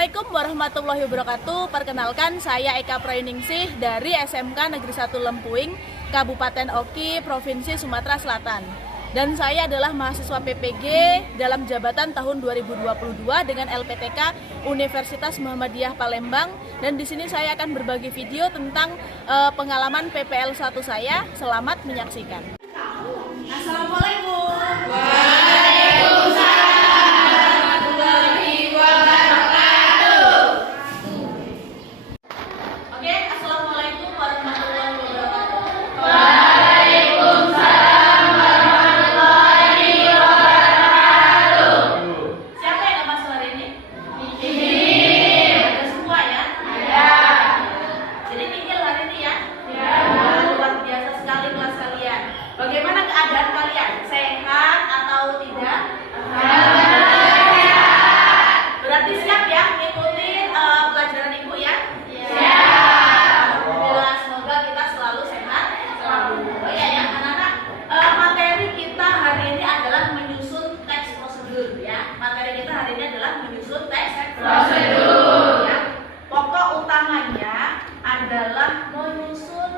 Assalamualaikum warahmatullahi wabarakatuh. Perkenalkan, saya Eka Prainingsih dari SMK Negeri 1 Lempuing, Kabupaten Oki, Provinsi Sumatera Selatan. Dan saya adalah mahasiswa PPG dalam jabatan tahun 2022 dengan LPTK Universitas Muhammadiyah Palembang. Dan di sini saya akan berbagi video tentang pengalaman PPL 1 saya. Selamat menyaksikan. Assalamualaikum. Bagaimana keadaan kalian? Sehat atau tidak? Berarti siap ya ngikutin pelajaran ibu ya? Siap. Alhamdulillah, semoga kita selalu sehat selalu. Oh iya ya anak-anak, materi kita hari ini adalah menyusun teks prosedur ya. Materi kita hari ini adalah menyusun teks prosedur ya. Pokok utamanya adalah menyusun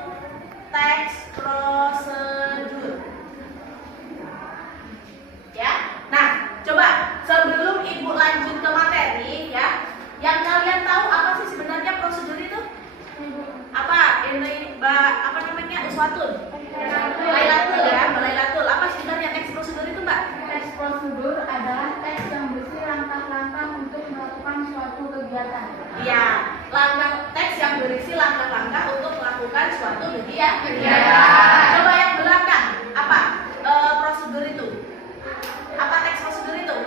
teks prosedur. Ya. Nah, coba sebelum ibu lanjut ke materi ya, yang kalian tahu apa sih sebenarnya prosedur itu? Apa? Ini apa namanya? Uswatun. Lailatul ya, Lailatul. Apa sebenarnya teks prosedur itu, Mbak? Teks prosedur adalah teks yang berisi langkah-langkah untuk melakukan suatu kegiatan. Iya, teks yang berisi langkah-langkah untuk melakukan suatu kegiatan. Coba yang belakang, apa prosedur itu? Apa teks prosedur itu?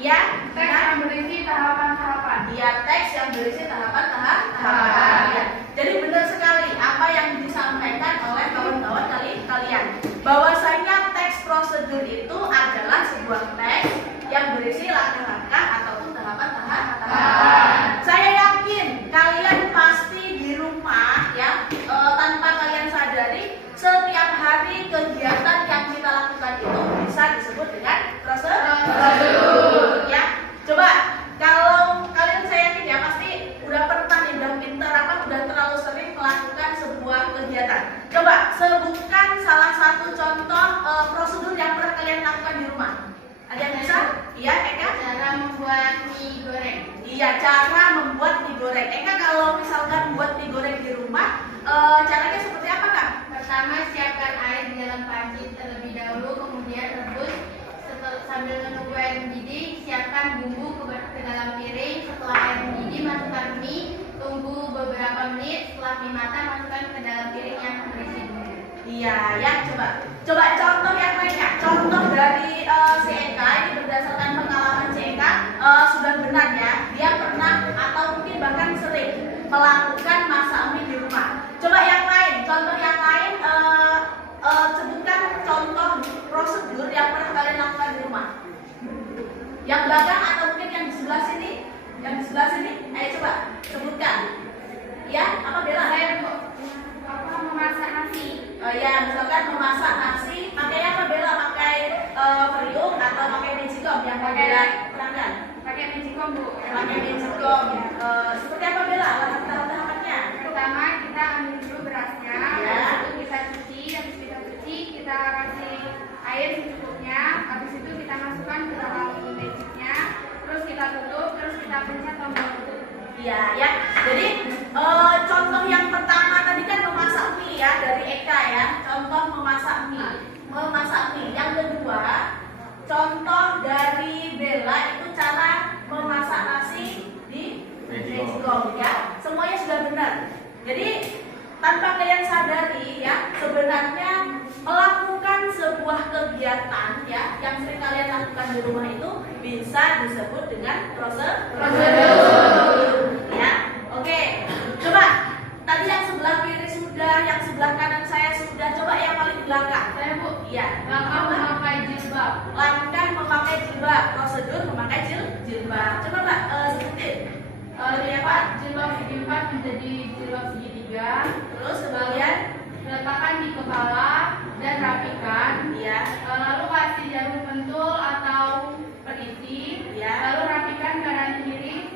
Ya, Teks yang berisi tahapan-tahapan. iya, teks yang berisi tahapan-tahapan. Ya. Jadi benar sekali apa yang disampaikan oleh kawan-kawan kalian. Bahwasanya teks prosedur itu adalah sebuah teks yang berisi langkah-langkah ataupun tahapan-tahapan. Saya yakin kalian pasti di rumah ya, tanpa kalian sadari, setiap hari kegiatan yang kita lakukan itu bisa disebut dengan prosedur. Ya, coba kalau kalian, saya yakin ya pasti udah pernah nih, udah pintar udah terlalu sering melakukan sebuah kegiatan. Coba sebutkan salah satu contoh prosedur yang pernah kalian lakukan di rumah. Ada yang bisa? Iya, Eka? Cara membuat mie goreng. Iya, cara membuat mie goreng. Eka, kalau misalkan buat mie goreng di rumah, caranya seperti apa, Kak? Pertama, siapkan air di dalam panci terlebih dahulu, kemudian rebus. Sambil menunggu air mendidih, siapkan bumbu ke dalam piring. Setelah air mendidih, masukkan mie. Tunggu beberapa menit. Setelah mie matang, masukkan ke dalam piring yang berisi bumbu. Iya, ya, coba contoh yang lainnya. Contoh dari si Eka, ini berdasarkan pengalaman si Eka, sudah benar ya. Dia pernah atau mungkin bahkan sering melakukan masak mie di rumah. Coba yang lain, contoh yang lain, sebutkan contoh prosedur yang pernah kalian lakukan di rumah. Yang belakang atau mungkin yang di sebelah sini? Yang di sebelah sini, ayo coba sebutkan. Ya, apa Bella? Memasak nasi. Ya, misalkan memasak nasi, pakai apa Bella? Pakai periuk atau pakai magicom yang pakai pelanggan? Pakai magicom, Bu. Pakai magicom. Seperti apa Bella? Tahapannya? Pertama, kita ambil dulu berasnya. Ya. Habis itu kita cuci. Habis kita cuci, kita kasih air secukupnya. Habis itu kita masukkan ke dalam magicnya. Terus kita tutup. Terus kita pencet tombol tutup. Iya, ya. Jadi contoh yang pertama tadi kan memasak mie ya, dari Eka ya. Contoh memasak mie. Yang kedua, contoh dari Bella itu cara memasak nasi di magicom ya. Semuanya sudah benar. Jadi tanpa kalian sadari ya, sebenarnya melakukan sebuah kegiatan ya yang sering kalian lakukan di rumah itu bisa disebut dengan prosedur. Ya, oke. Coba tadi yang sebelah kiri sudah, yang sebelah kanan saya sudah. Coba yang paling belakang. Saya, Bu. Iya. Langkah memakai jilbab. Langkah memakai jilbab. Prosedur memakai jilbab. Coba Mbak sebutin. Dari apa? Jilbab segi 4 menjadi jilbab segi 3. Terus kemudian Letakkan di kepala dan rapikan. ya. Lalu kasih jarum pentul atau peniti. Ya. Lalu rapikan kanan kiri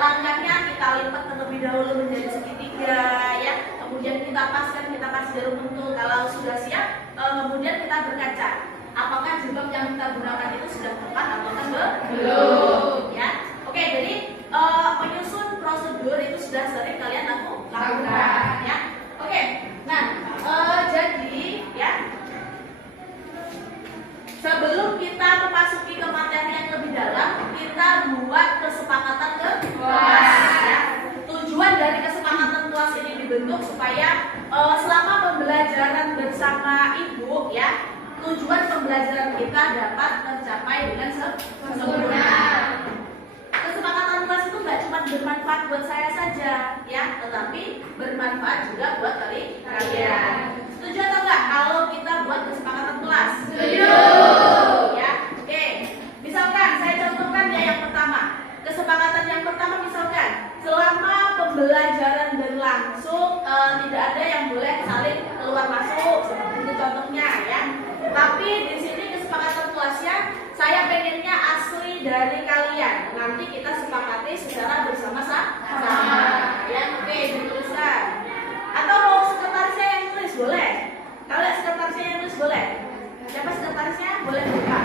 Langkahnya kita lipat terlebih dahulu menjadi segitiga ya. Kemudian kita paskan, kita kasih jarum pentul. Kalau sudah siap, kemudian kita berkaca. Apakah jilbab yang kita gunakan itu sudah tepat atau belum? Ya. Oke, jadi menyusun prosedur itu sudah sering kalian lakukan ya. Oke. Nah, jadi ya, sebelum kita memasuki ke materi yang lebih dalam, kita buat kesepakatan kelas ya. Tujuan dari kesepakatan kelas ini dibentuk supaya selama pembelajaran bersama ibu ya, tujuan pembelajaran kita dapat tercapai dengan sempurna. Kesepakatan kelas itu nggak cuma bermanfaat buat saya saja ya, tetapi bermanfaat juga buat kalian. Setuju atau enggak kalau kita buat kesepakatan kelas? Setuju. Ya, oke. Misalkan saya contohkan ya yang pertama. Kesepakatan yang pertama misalkan selama pembelajaran berlangsung tidak ada yang boleh saling keluar masuk seperti itu contohnya ya. Tapi di sini kesepakatan kelasnya saya pengennya asli dari kalian. Nanti kita sepakati secara bersama-sama. Ya, oke, dituliskan. Atau mau sekretarisnya yang tulis boleh. Kalau sekretarisnya yang tulis boleh. Siapa sekretarisnya? Boleh buka.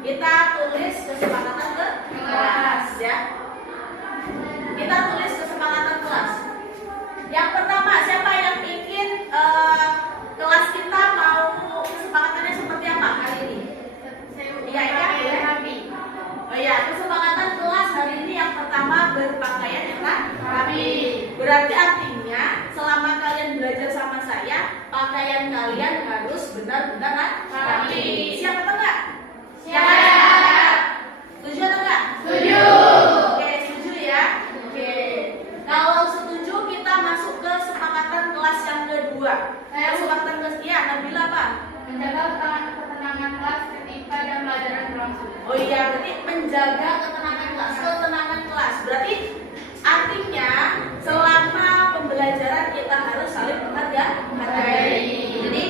Kita tulis kesepakatan kelas ya. Kita tulis kesepakatan kelas. Yang pertama, siapa yang ingin kelas kita mau kesepakatannya seperti apa hari ini? Iya, ya, rapi. Oh ya, kesepakatan kelas hari ini yang pertama berpakaian yang rapi. Berarti artinya selama kalian belajar sama saya, pakaian kalian harus benar-benar rapi. Siap atau enggak? Siap. Setuju atau enggak? Setuju. Oke, setuju ya. Oke. Kalau setuju kita masuk ke kesepakatan kelas yang kedua. Kesepakatan kelas ya, Nabila apa? Menjaga ketenangan kelas ketika jam pelajaran berlangsung. Oh iya, berarti menjaga ketenangan kelas. Ketenangan kelas berarti artinya selama pembelajaran kita harus saling menghargai. Jadi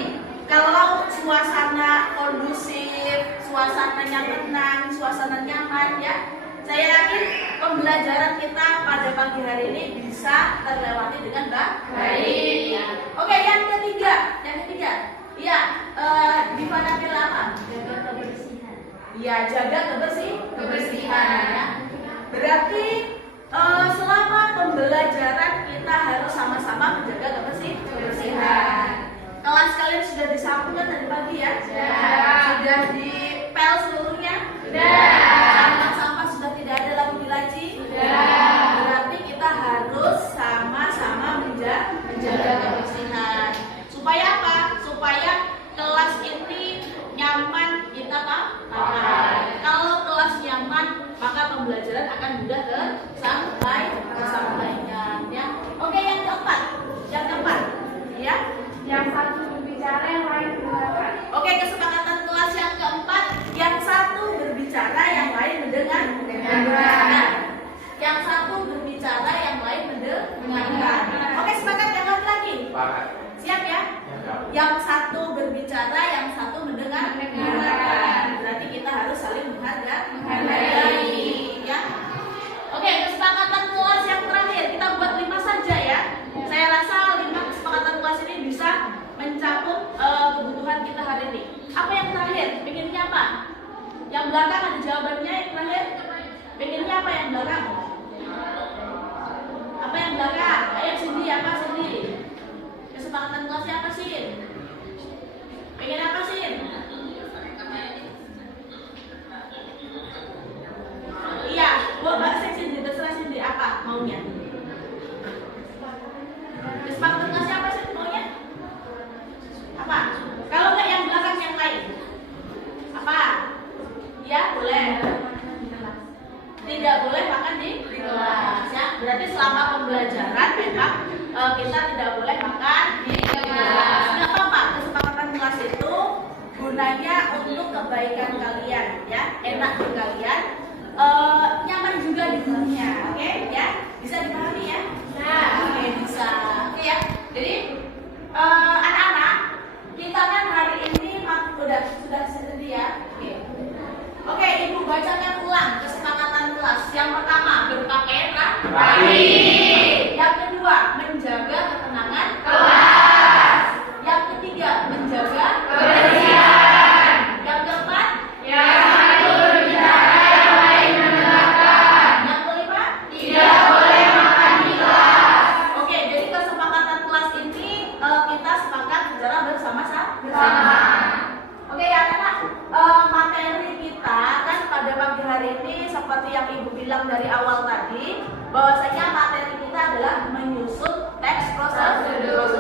kalau suasana kondusif, suasananya tenang, suasana nyaman ya, saya yakin pembelajaran kita pada pagi hari ini bisa terlewati dengan baik. Ya. Oke, yang ketiga, iya, di mana bila apa? Jaga kebersihan. Iya, jaga kebersihan. Ya. Berarti selama pembelajaran kita harus sama-sama menjaga kebersihan. Kelas kalian sudah disapu kan tadi pagi ya? Sudah dipel seluruhnya? Sampah-sampah sudah tidak ada lagi dilaci? Berarti kita harus sama-sama menjaga kebersihan. Supaya apa? Supaya kelas ini nyaman kita pakai. Kalau kelas nyaman, maka pembelajaran akan mudah tersampaikan ya. Oke, yang keempat. Ya. Yang satu berbicara, yang lain mendengarkan. Oke, kesepakatan kelas yang keempat, yang satu berbicara, yang lain mendengar. Yang satu berbicara, yang lain mendengarkan. Oke, sepakat yang lagi? Siap ya? Yang satu berbicara, yang satu mendengarkan. Berarti kita harus saling menghargai. Ya. Oke, kesepakatan kelas yang terakhir kita buat 5 saja ya. Saya rasa 5 kesepakatan kelas ini bisa mencakup kebutuhan kita hari ini. Apa yang terakhir? Pengennya apa? Yang belakang ada jawabannya. Yang terakhir, pengennya apa yang belakang? Apa yang belakang? Ayo Cindy, apa Cindy? Kesepakatan kelasnya apa sih? Pengen apa sih? Iya, Mbak Cindy, terserah Cindy apa maunya. Kesepakatan kelasnya apa sih maunya? Apa? Kalau nggak yang belakang yang lain? Apa? Ya boleh. Tidak boleh makan di kelas ya. Berarti selama pembelajaran memang kita tidak boleh makan di kelas. Nggak apa-apa. Kesepakatan kelas itu gunanya untuk kebaikan kalian ya, enak di kalian, nyaman juga di dunia. Oke ya, bisa dipahami ya? Oke, bisa. Oke ya. Jadi anak-anak, kita kan hari ini sudah sedia. Oke, Ibu bacakan ulang kesepakatan kelas. Yang pertama, Sama-sama. Oke ya anak-anak, materi kita kan pada pagi hari ini seperti yang Ibu bilang dari awal tadi, bahwasanya materi kita adalah menyusun teks prosedur.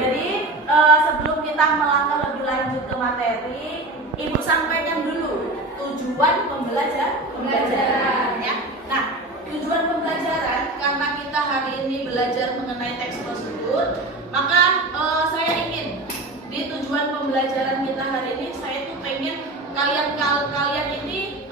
Jadi sebelum kita melangkah lebih lanjut ke materi, Ibu sampaikan dulu tujuan pembelajaran ya. Nah, tujuan pembelajaran karena kita hari ini belajar mengenai teks prosedur, maka saya ingin di tujuan pembelajaran kita hari ini saya tuh pengen kalian ini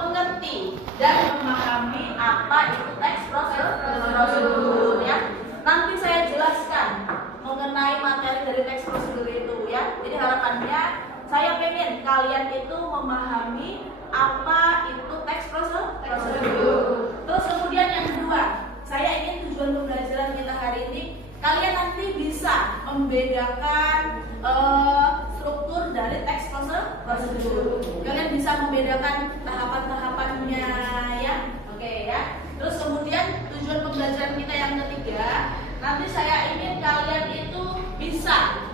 mengerti dan memahami apa itu teks prosedur ya. Nanti saya jelaskan mengenai materi dari teks prosedur itu ya. Jadi harapannya saya pengen kalian itu memahami apa itu teks prosedur. Terus kemudian yang kedua, saya ingin tujuan pembelajaran kita hari ini kalian nanti bisa membedakan struktur dari teks prosedur. Kalian bisa membedakan tahapan-tahapannya ya. Oke ya. Terus kemudian tujuan pembelajaran kita yang ketiga, nanti saya ingin kalian itu bisa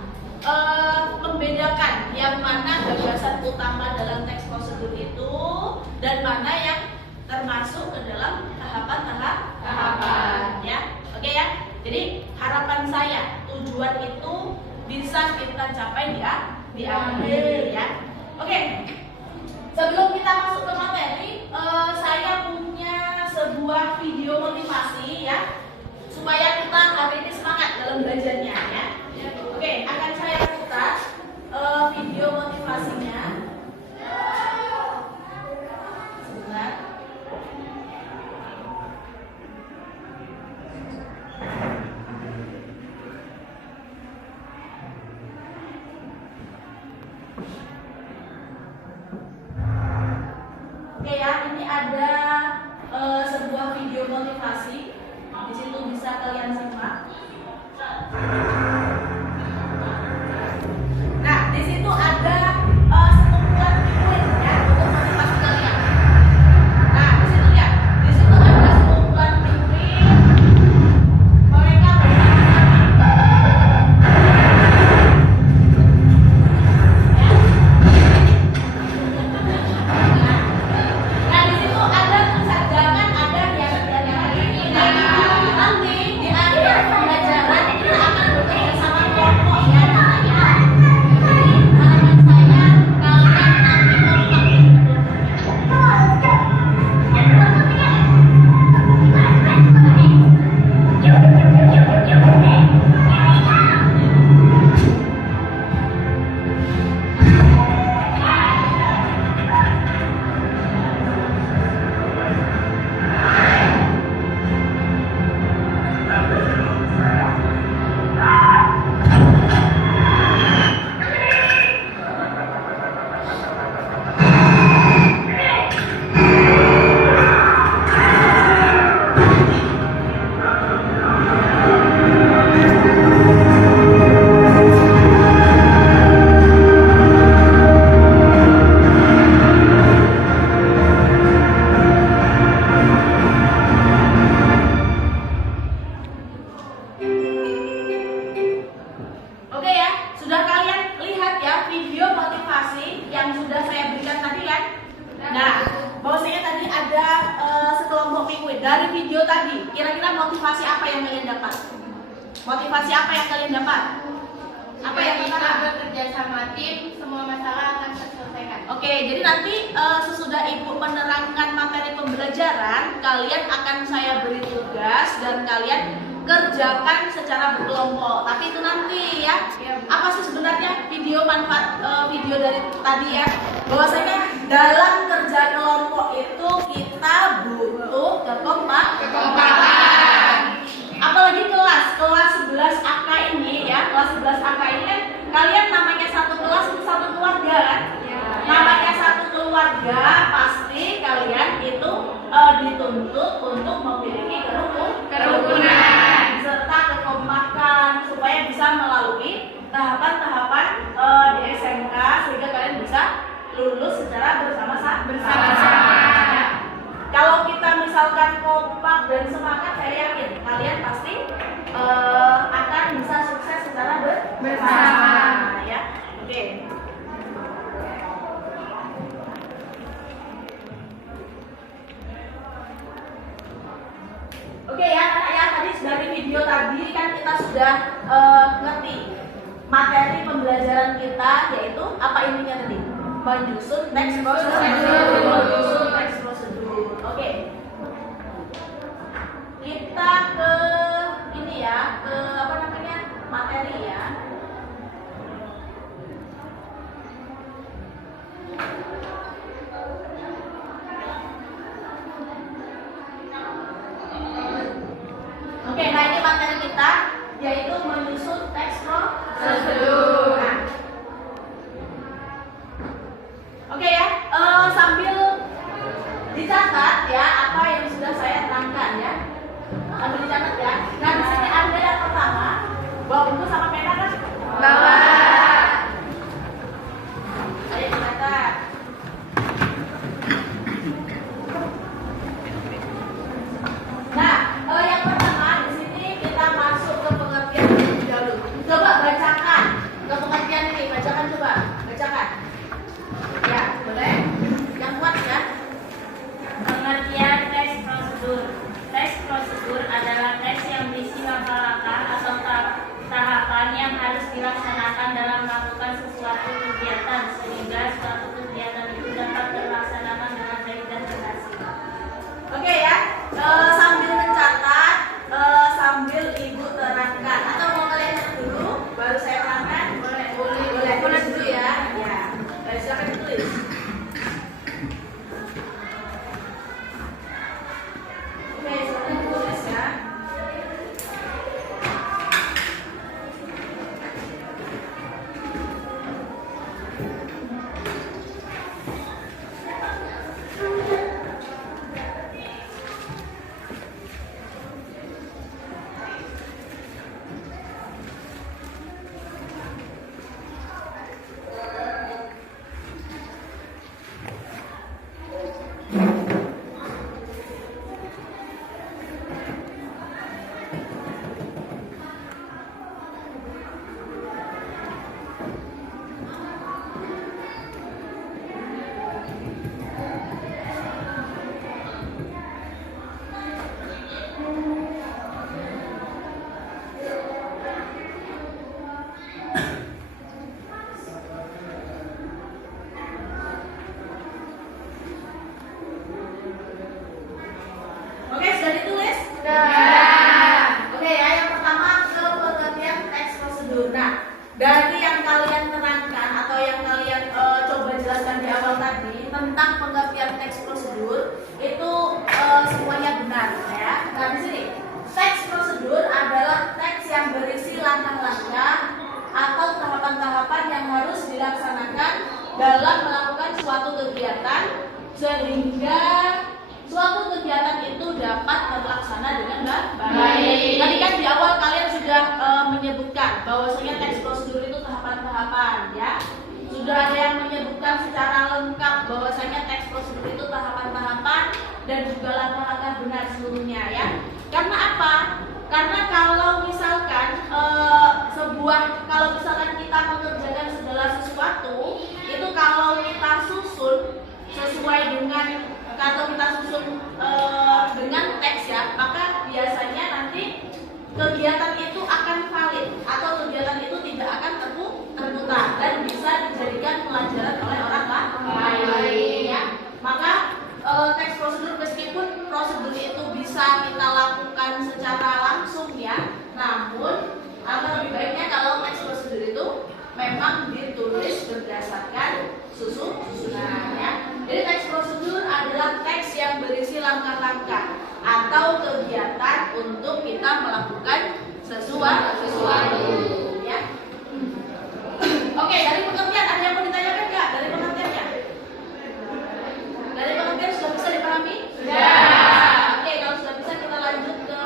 membedakan yang mana gagasan utama dalam teks prosedur itu dan mana yang termasuk ke dalam tahapan ya. Oke ya. Jadi harapan saya tujuan itu bisa kita capai ya di akhir ya. Oke. Sebelum kita masuk ke materi, saya punya sebuah video motivasi ya supaya kita hari ini semangat dalam belajarnya ya. Oke, akan saya putar video motivasinya. Sebentar. Oke ya, ini ada sebuah video motivasi. Di situ bisa kalian simak. Nah, di situ ada sekumpulan kuis ya untuk motivasi kalian. Nah, di situ lihat, di situ ada sekumpulan kuis. Mereka nah, di situ ada tulisan jangan ada yang ini. Nanti di akhir pembelajaran kita akan bekerja sama kelompok ya. Oke ya, sudah kalian lihat ya video motivasi yang sudah saya berikan tadi kan? Nah, bahwasanya tadi ada sekelompok penguin dari video tadi. Kira-kira motivasi apa yang kalian dapat? Motivasi apa yang kalian dapat? Apa yang Jika pertama? bekerja sama tim, semua masalah akan terselesaikan. Oke, jadi nanti sesudah Ibu menerangkan materi pembelajaran, kalian akan saya beri tugas dan kalian kerjakan secara berkelompok. Tapi itu nanti ya. Apa sih sebenarnya video manfaat video dari tadi ya? Bahwasanya dalam kerja kelompok itu kita butuh kekompakan. Apalagi kelas 11 AK ini ya, kelas 11 AK ini kan kalian namanya satu kelas itu satu keluarga kan? Namanya satu keluarga pasti kalian itu dituntut untuk memiliki kerukunan serta kekompakan supaya bisa melalui tahapan-tahapan di SMK sehingga kalian bisa lulus secara bersama-sama. Kalau kita misalkan kompak dan semangat, saya yakin kalian pasti akan bisa sukses secara bersama ya. sudah ngerti materi pembelajaran kita, yaitu apa intinya tadi? Menyusun teks prosedur. Oke. Kita ke ini ya, ke apa namanya? Materi ya. Oke, nah ini materi kita yaitu menyusun teks prosedur. Nah. Oke ya, sambil dicatat ya apa yang sudah saya terangkan ya. Sambil dicatat ya. Nah di sini ada yang pertama, bawa buku sama pena kan? Bawa. Ayo dicatat. Nah, yang pertama di sini kita masuk ke pengertian terlebih dahulu. Coba bacakan ke pengertian ini, bacakan coba, bacakan. Ya, boleh. Yang kuat ya. Pengertian teks prosedur. Teks prosedur adalah teks yang berisi langkah-langkah atau tahapan yang harus dilaksanakan dalam melakukan sesuatu kegiatan sehingga suatu kegiatan itu dapat terlaksanakan dengan baik dan berhasil. Oke ya. Sambil mencatat, sambil ibu terangkan. Atau mau kalian catat dulu, baru saya terangkan? Boleh. Boleh. Tulis dulu ya. Ya. Silakan ditulis. Oke, silakan ditulis ya. Oke, sudah ditulis? Oke ya, yang pertama ke pengertian teks prosedur. Nah, dari yang kalian terangkan atau yang kalian coba jelaskan di awal tadi tentang pengertian teks prosedur itu semuanya benar ya. Nah, di sini teks prosedur adalah teks yang berisi langkah-langkah atau tahapan-tahapan yang harus dilaksanakan dalam melakukan suatu kegiatan sehingga suatu kegiatan itu dapat terlaksana dengan baik. Tadi kan di awal kalian sudah menyebutkan bahwasanya teks prosedur itu tahapan-tahapan ya. Sudah ada yang menyebutkan secara lengkap bahwasanya teks prosedur itu tahapan-tahapan dan juga langkah-langkah benar seluruhnya ya. Karena apa? Karena kalau misalkan kalau misalkan kita mengerjakan segala sesuatu itu kalau kita susun sesuai dengan dengan teks ya, maka biasanya nanti kegiatan itu akan valid atau kegiatan itu tidak akan terputar dan bisa dijadikan pelajaran oleh orang lain ya. Maka teks prosedur meskipun prosedur itu bisa kita lakukan secara langsung ya, namun lebih baiknya kalau teks prosedur itu memang ditulis berdasarkan susunan ya. Jadi teks prosedur adalah teks yang berisi langkah-langkah atau kegiatan untuk kita melakukan sesuatu ya. Oke, dari pengertian ada yang mau ditanyakan nggak? Dari pengertiannya? Dari pengertian sudah bisa dipahami? Sudah. Oke, kalau sudah bisa kita lanjut ke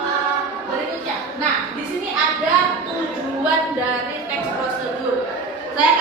berikutnya. Nah, di sini ada tujuan dari teks prosedur. Saya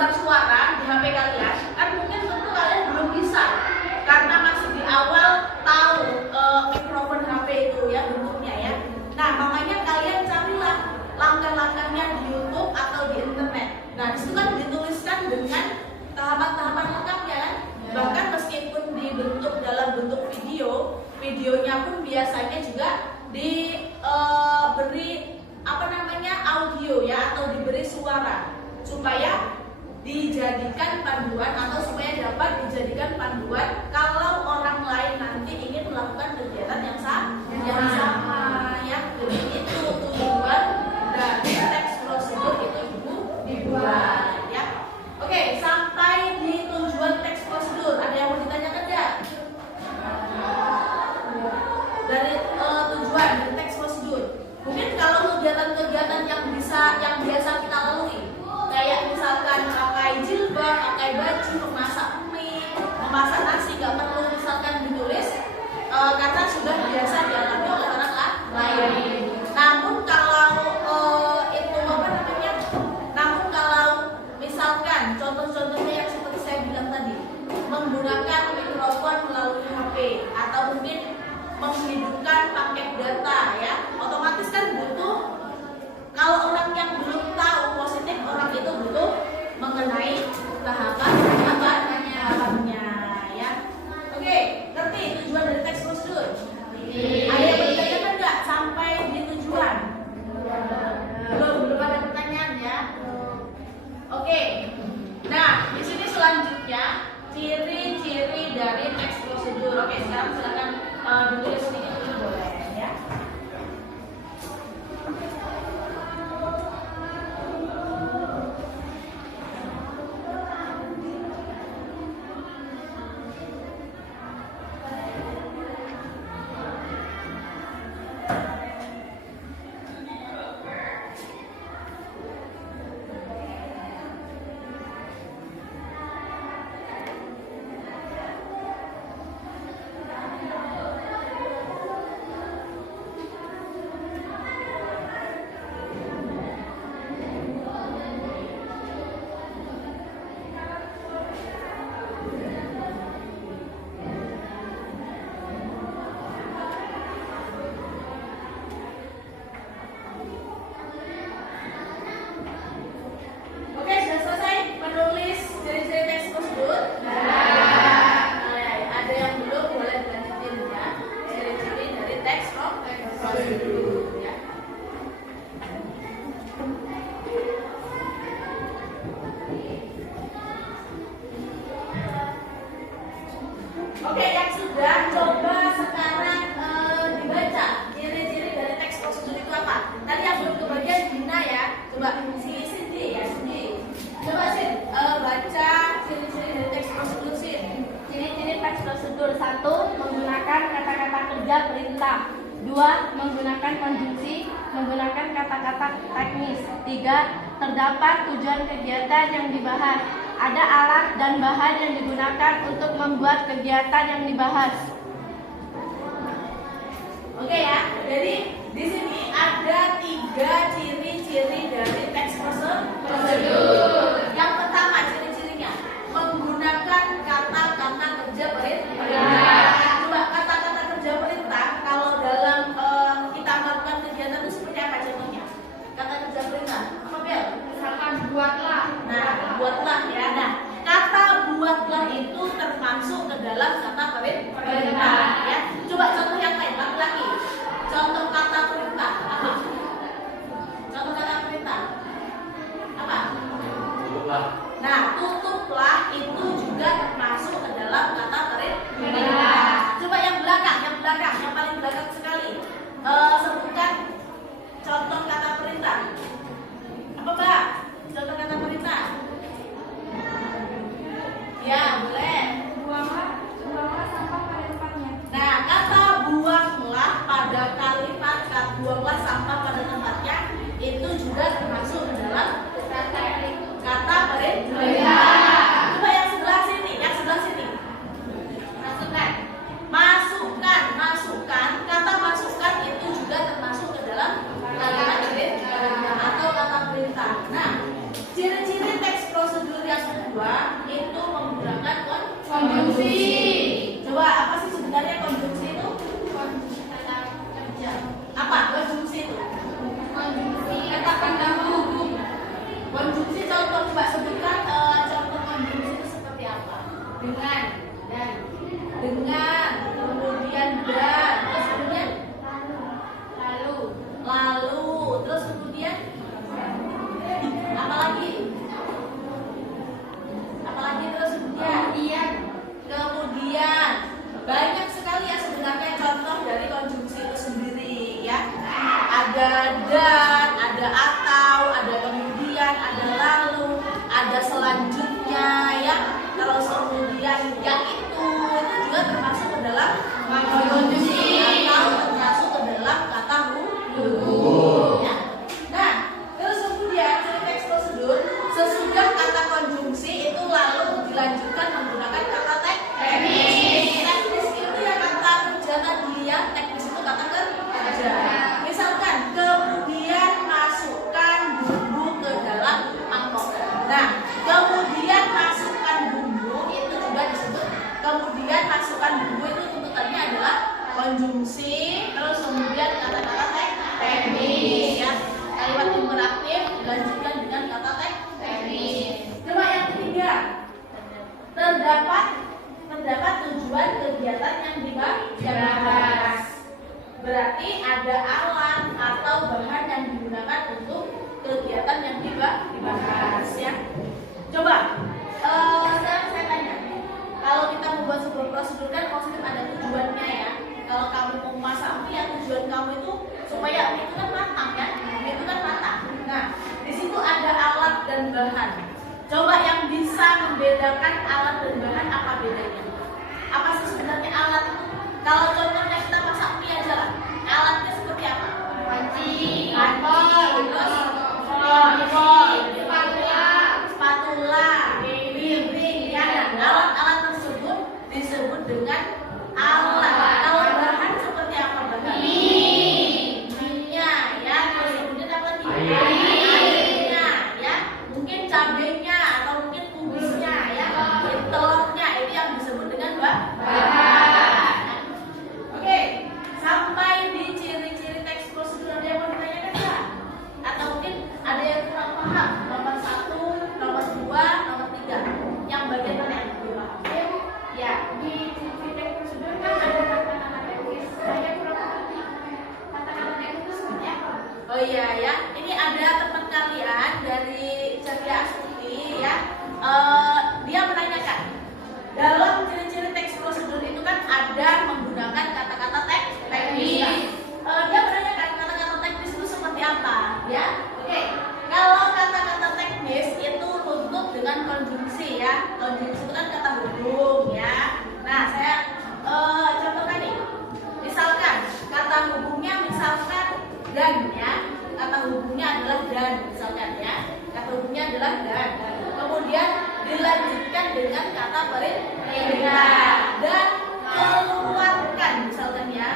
membesar suara di HP kalian, kan mungkin tentu kalian belum bisa karena masih di awal tahu mikrofon HP itu ya bentuknya ya. Nah makanya kalian carilah langkah-langkahnya di YouTube atau di internet. Nah disitu kan dituliskan dengan tahapan-tahapan lengkapnya kan. Bahkan meskipun dibentuk dalam bentuk video, videonya pun biasanya juga diberi audio ya atau diberi suara supaya dijadikan panduan atau supaya dapat dijadikan panduan kalau orang lain nanti ingin melakukan kegiatan yang sama ya. Jadi itu tujuan dari teks prosedur itu dibuat ya. Oke, sampai di tujuan teks prosedur ada yang mau ditanyakan nggak? Dari tujuan dari teks prosedur. Mungkin kalau kegiatan-kegiatan yang biasa kita lalui, kayak misalkan pakai jilbab, pakai baju, memasak mie, memasak nasi, nggak perlu misalkan ditulis karena sudah biasa dialami oleh orang lain. Namun kalau misalkan contoh-contohnya yang seperti saya bilang tadi, menggunakan mikrofon melalui HP atau mungkin menghidupkan paket data ya, otomatis kan butuh, kalau orang yang belum tahu positif, orang itu butuh mengenai tahapannya ya. Oke, ngerti tujuan dari teks prosedur? Ada yang bertanya enggak sampai di tujuan? Belum ada pertanyaan ya. Oke. Nah, di sini selanjutnya ciri-ciri dari teks prosedur. Oke, sekarang silakan ditulis sedikit dulu boleh ya. Oke, yang sudah coba sekarang dibaca ciri-ciri dari teks prosedur itu apa? Tadi yang belum kebagian Dina ya, coba si Cindy ya, Cindy. Coba Sin, baca ciri-ciri dari teks prosedur Sin. Ciri-ciri teks prosedur: 1. Menggunakan kata-kata kerja perintah. 2. Menggunakan konjungsi, menggunakan kata-kata teknis. 3. Terdapat tujuan kegiatan yang dibahas. Ada alat dan bahan yang digunakan untuk membuat kegiatan yang dibahas. Oke ya, jadi di sini ada 3 ciri-ciri dari teks prosedur. Yang pertama ciri-cirinya menggunakan kata-kata kerja perintah. Coba kata-kata kerja perintah kalau dalam kita melakukan kegiatan itu seperti apa contohnya? Kata kerja perintah, apa Bel? Misalkan buatlah. Nah, buatlah ya. Nah, kata buatlah itu termasuk ke dalam kata perintah ya. Coba contoh yang lain, laki-laki. Contoh kata perintah apa? Contoh kata perintah apa? Tutuplah. Nah, tutuplah itu juga termasuk ke dalam kata perintah. Coba yang belakang, yang paling belakang sekali. Sebutkan contoh kata perintah. Apa Mbak? Contoh kata perintah. Ya, boleh. Buanglah sampah pada tempatnya. Nah, kata buanglah pada kalimat buanglah sampah pada tempatnya itu juga termasuk ke dalam kata perintah. Coba yang sebelah sini. Masukkan. Kata masukkan itu juga termasuk ke dalam kalimat perintah atau kata perintah. Nah, prosedur yang kedua itu menggunakan Konjungsi. Coba apa sih sebenarnya konjungsi itu? Konjungsi kata kerja. Apa konjungsi itu? Konjungsi kata hubung. Konjungsi contoh, coba sebutkan contoh konjungsi itu seperti apa? Dengan Dengan, kemudian dan, terus kemudian lalu, terus kemudian apa lagi? Terus kemudian banyak sekali ya sebenarnya contoh dari konjungsi itu sendiri ya. Ada dan, ada atau, ada kemudian, ada lalu, ada selanjutnya ya. Terus kemudian yang itu juga termasuk ke dalam konjungsi atau termasuk ke dalam kata hubung ya. Nah, terus kemudian ciri teks prosedur sesudah kata konjungsi itu lalu dilanjutkan menggunakan kata teknis. Teknis itu ya kata kerja tadi ya. Teknis itu kata kerja. Misalkan kemudian masukkan bumbu ke dalam mangkok. Nah, kemudian masukkan bumbu itu juga disebut kemudian masukkan bumbu itu tuntutannya adalah konjungsi. Terus kemudian kata-kata teknis ya. Kalimat imperatif dilanjutkan dengan kata teknis. Coba yang ketiga, terdapat tujuan kegiatan yang dibahas. Berarti ada alat atau bahan yang digunakan untuk kegiatan yang dibahas ya. Coba sekarang saya tanya, kalau kita membuat sebuah prosedur kan prosedur ada tujuannya ya. Kalau kamu mau masak mie ya tujuan kamu itu supaya mie itu kan matang ya. Mie itu kan matang. Nah, di situ ada alat dan bahan. Coba yang bisa membedakan alat dan bahan apa bedanya? Apa sih sebenarnya alat itu? Kalau contohnya kita masak mie aja lah. Alatnya seperti apa? Panci, terus spatula, piring ya. Alat-alat tersebut disebut dengan alat. Kalau bahan seperti apa bahan? Minyak ya. Terus kemudian apa lagi? Airnya ya. Mungkin cabenya atau mungkin kubisnya ya. Telurnya itu yang disebut dengan bahan. Oke, sampai di ciri-ciri teks prosedur ada yang mau ditanyakan nggak? Atau mungkin ada yang kurang paham? Nomor 1, nomor 2, nomor 3. Yang bagian mana yang belum paham? Ya, di ciri teks prosedur kan ada kata-kata teknis. Saya kurang mengerti kata-kata teknis itu seperti apa? Oh iya ya, ini ada teman kalian dari Ceria Astuti ya. Dia menanyakan dalam ciri-ciri teks prosedur itu kan ada menggunakan kata-kata teknis. Dia menanyakan kata-kata teknis itu seperti apa ya? Oke, kalau kata-kata teknis itu tutup dengan konjungsi ya. Konjungsi itu kan kata hubung ya. Nah, saya contohkan nih. Misalkan kata hubungnya misalkan dan ya. Kata hubungnya adalah dan misalkan ya. Kata hubungnya adalah dan. Kemudian dilanjutkan dengan kata perintah dan keluarkan misalkan ya.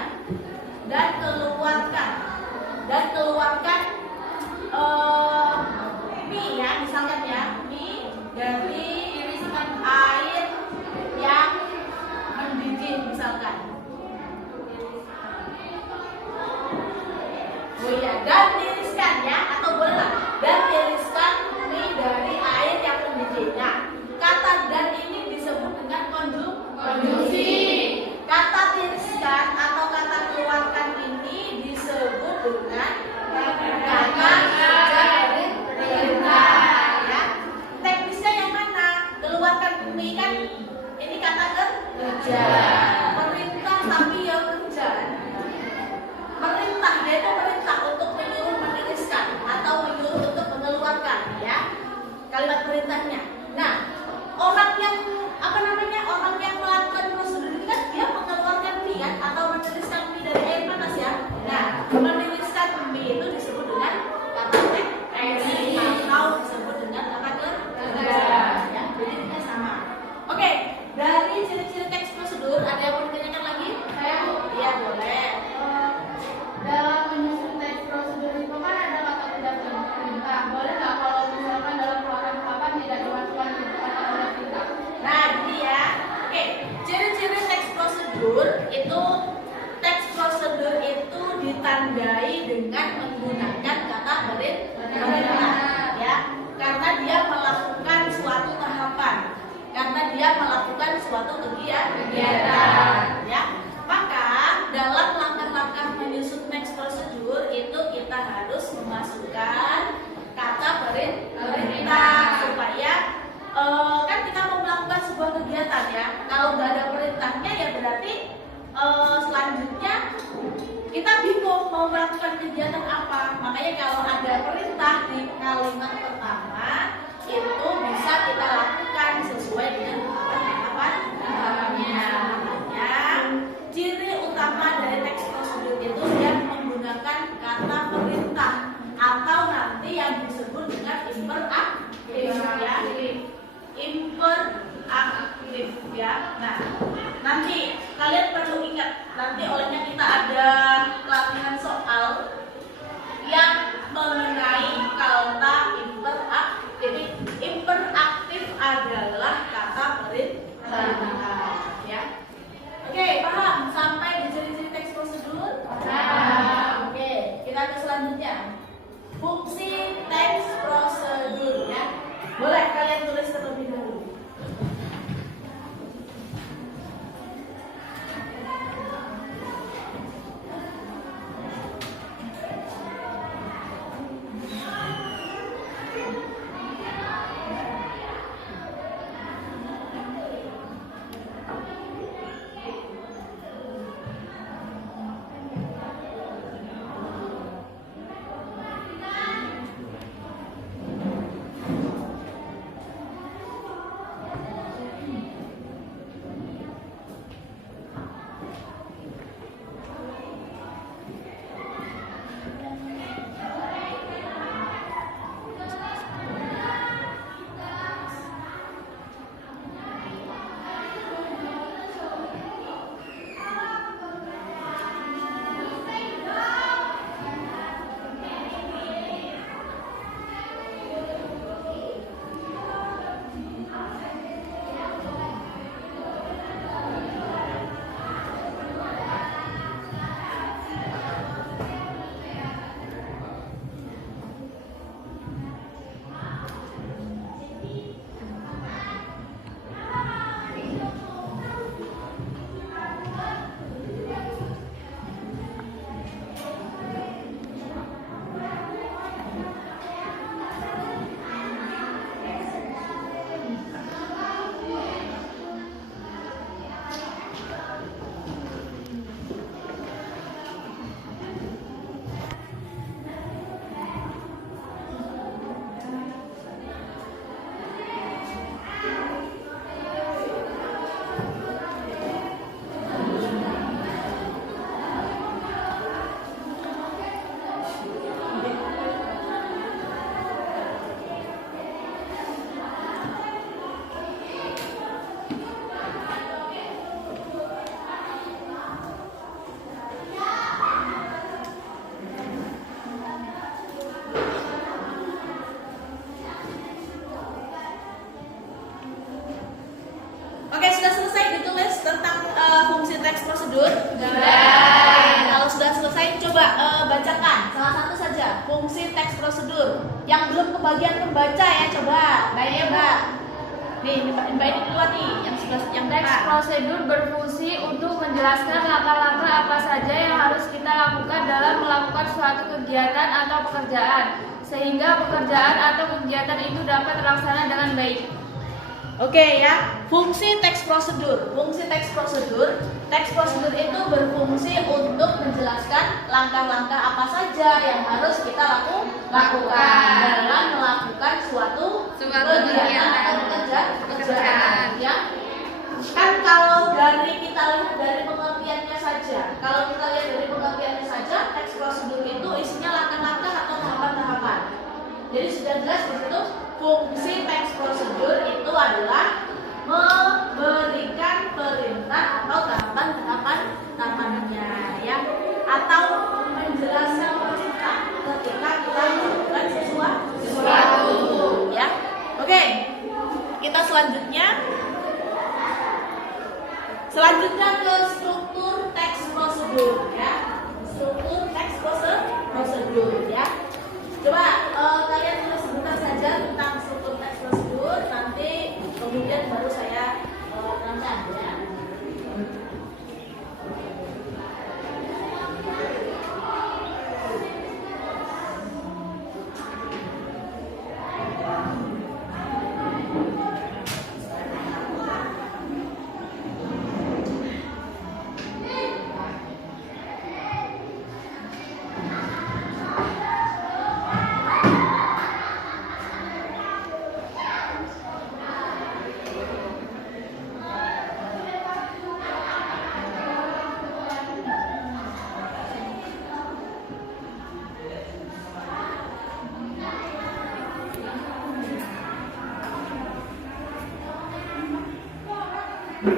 Dan keluarkan mie ya misalkan ya, mie dari irisan air yang mendidih misalkan. Oh iya, dan tiriskan ya, atau boleh lah, dan tiriskan mie dari air yang mendidih. Nah, kata dan ini disebut dengan konjungsi. Kata tiriskan atau kata keluarkan ini disebut dengan kata kerja perintah ya. Teknisnya yang mana? Keluarkan mie nggak ada perintahnya ya berarti selanjutnya kita bingung mau melakukan kegiatan apa. Makanya kalau ada perintah di kalimat pertama itu bisa kita lakukan sesuai dengan tahapannya. Makanya ciri utama dari teks prosedur itu yang menggunakan kata perintah atau nanti yang disebut dengan imperaktif ya. Imperaktif ya. Nah, nanti kalian perlu ingat, nanti olehnya kita ada latihan soal yang mengenai kata imperaktif. Jadi imperaktif adalah kata perintah ya. Oke, paham sampai di ciri-ciri teks prosedur? Paham. Oke, kita ke selanjutnya. Fungsi teks prosedur ya. Boleh kalian tulis terlebih dahulu. Oke, sudah selesai ditulis tentang fungsi teks prosedur? Kalau sudah selesai, coba bacakan salah satu saja fungsi teks prosedur. Yang belum kebagian membaca ya, coba. Baik, Mbak. Nih, Mbak ini duluan nih, yang sebelah yang Teks prosedur berfungsi untuk menjelaskan langkah-langkah apa saja yang harus kita lakukan dalam melakukan suatu kegiatan atau pekerjaan, sehingga pekerjaan atau kegiatan itu dapat terlaksana dengan baik. Oke ya, fungsi teks prosedur. Fungsi teks prosedur itu berfungsi untuk menjelaskan langkah-langkah apa saja yang harus kita lakukan dalam melakukan suatu kegiatan atau pekerjaan. Ya, kan kalau dari kita lihat dari pengertiannya saja, teks prosedur itu isinya langkah-langkah atau tahapan-tahapan. Jadi sudah jelas begitu. Fungsi teks prosedur itu adalah memberikan perintah atau tahapan-tahapannya ya, atau menjelaskan perintah ketika kita melakukan sesuatu ya. Oke, kita selanjutnya ke struktur teks prosedur ya. Struktur teks prosedur ya. Coba kalian tulis sebentar saja tentang struktur teks prosedur, nanti kemudian baru saya terangkan ya. Oke,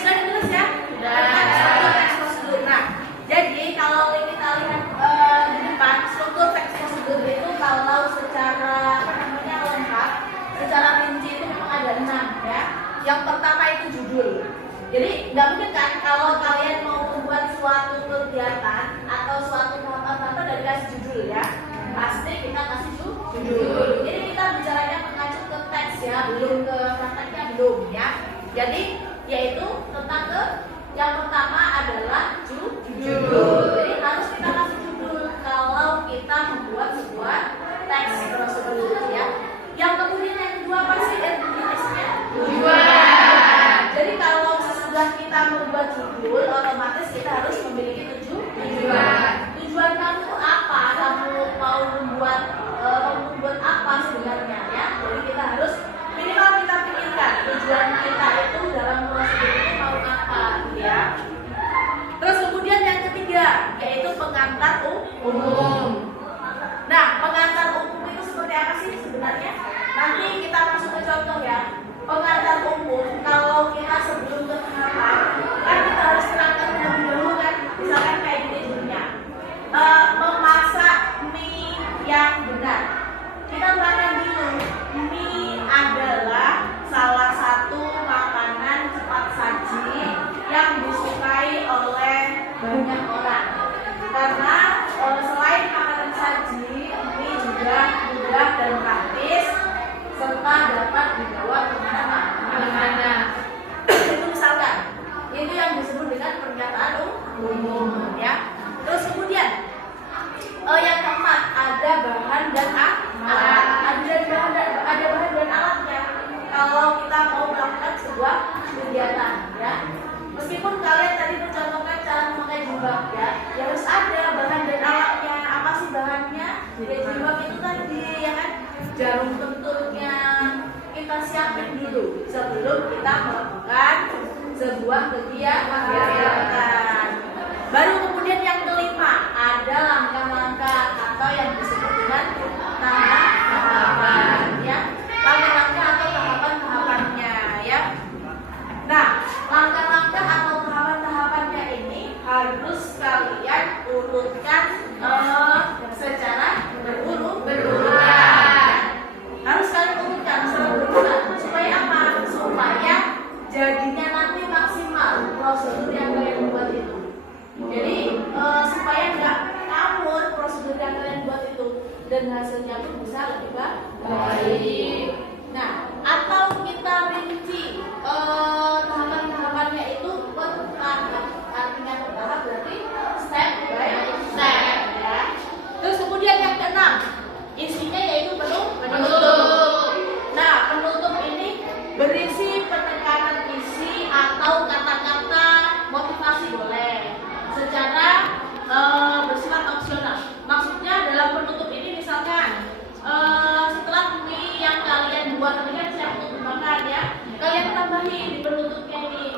sudah ditulis ya? Tentang struktur teks prosedur. Nah, jadi kalau kita lihat di depan, struktur teks prosedur itu kalau secara lengkap, secara rinci itu memang ada 6 ya. Yang pertama itu judul. Jadi nggak mungkin kan kalau kalian mau membuat suatu kegiatan atau suatu tahapan tanpa dari kasih judul ya. Pasti kita kasih judul. Jadi kita bicaranya mengacu ke teks ya, belum ke prakteknya belum ya. Jadi yaitu tentang yang pertama adalah judul. Jadi harus kita kasih judul kalau kita membuat sebuah teks prosedur ya. Yang kemudian yang kedua pasti teksnya tujuan. Jadi kalau sesudah kita membuat judul, otomatis kita harus memiliki tujuan. Tujuan kamu apa? Kamu mau membuat apa sebenarnya ya? Jadi kita harus minimal kita pikirkan tujuan kita itu dalam prosedur itu mau apa ya. Terus kemudian yang ketiga yaitu pengantar umum. Nah, pengantar umum itu seperti apa sih sebenarnya? Nanti kita masuk ke contoh ya. Pengantar umum kalau kita sebelum ke tahapan kan kita harus terangkan dulu kan, misalkan kayak gini judulnya, memasak mie yang benar. Kita terangkan dulu, mie adalah salah satu makanan cepat saji yang disukai oleh banyak orang. Karena selain makanan saji, mie juga mudah dan praktis serta dapat dibawa kemana-mana. Itu misalkan, itu yang disebut dengan pernyataan umum ya. Terus kemudian yang keempat ada bahan dan alat. Ada bahan dan alatnya kalau kita mau melakukan sebuah kegiatan ya. Meskipun kalian tadi mencontohkan cara memakai jilbab ya, harus ada bahan dan alatnya. Apa sih bahannya? Ya jilbab itu tadi ya kan, jarum penutnya kita siapin dulu sebelum kita melakukan sebuah kegiatan. Baru kemudian yang kelima ada langkah-langkah atau yang disebut dengan tahapan ya. Langkah-langkah atau tahapan-tahapannya ya. Nah, langkah-langkah atau tahapan-tahapannya ini harus kalian urutkan secara berurutan. Harus kalian urutkan secara berurutan. Supaya apa? Supaya jadinya nanti maksimal prosedur yang kalian buat itu. Jadi supaya nggak ngawur prosedur yang kalian buat itu dan hasilnya pun bisa lebih baik. Nah, atau kita rinci tahapan-tahapannya itu per tahap. Artinya per tahap berarti step by step ya. Terus kemudian yang keenam, isinya yaitu penutup. Nah, penutup ini berisi penekanan isi atau kata-kata motivasi boleh secara bersifat opsional. Maksudnya dalam penutup ini misalkan setelah mie yang kalian buat tadi kan siap untuk dimakan ya, kalian tambahin di penutupnya ini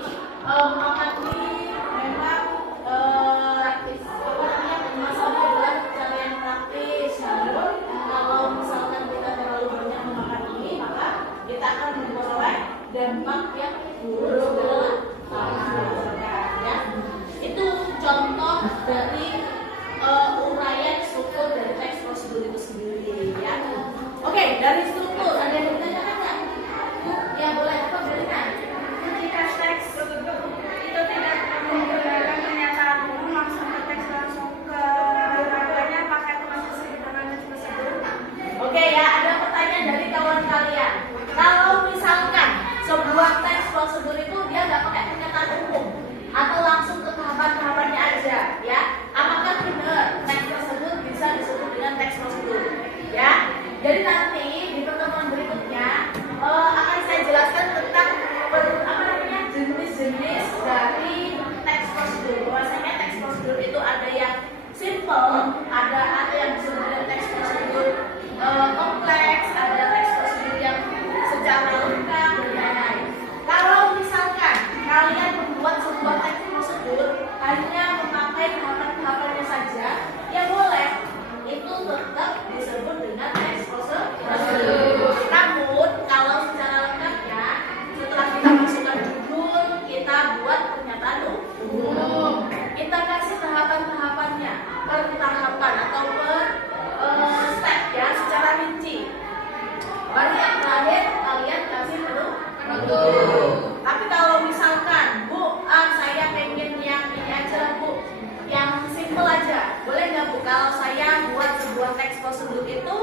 makan mie memang praktis. Apa namanya, masalahnya adalah cara yang praktis. Namun kalau misalkan kita terlalu banyak memakan mie, maka kita akan memperoleh dampak yang buruk dalam ya. Itu contoh dari uraian struktur dari teks prosedur itu sendiri ya. Oke, dari struktur ada yang ditanyakan nggak? Ya boleh, apa berikan? Ketika teks itu tidak menggunakan pernyataan umum langsung ke teks langsung ke makanya pakai proses kehidupan prosedur. Oke ya, ada pertanyaan dari kawan kalian. Kalau misalkan sebuah teks prosedur itu dia nggak pakai pernyataan umum atau langsung ke tahapan-tahapannya aja ya, apakah benar teks prosedur bisa disebut dengan teks prosedur ya? Jadi nanti di Tapi kalau misalkan Bu, saya pengen yang ini aja Bu, yang simple aja, boleh nggak Bu? Kalau saya buat sebuah teks prosedur itu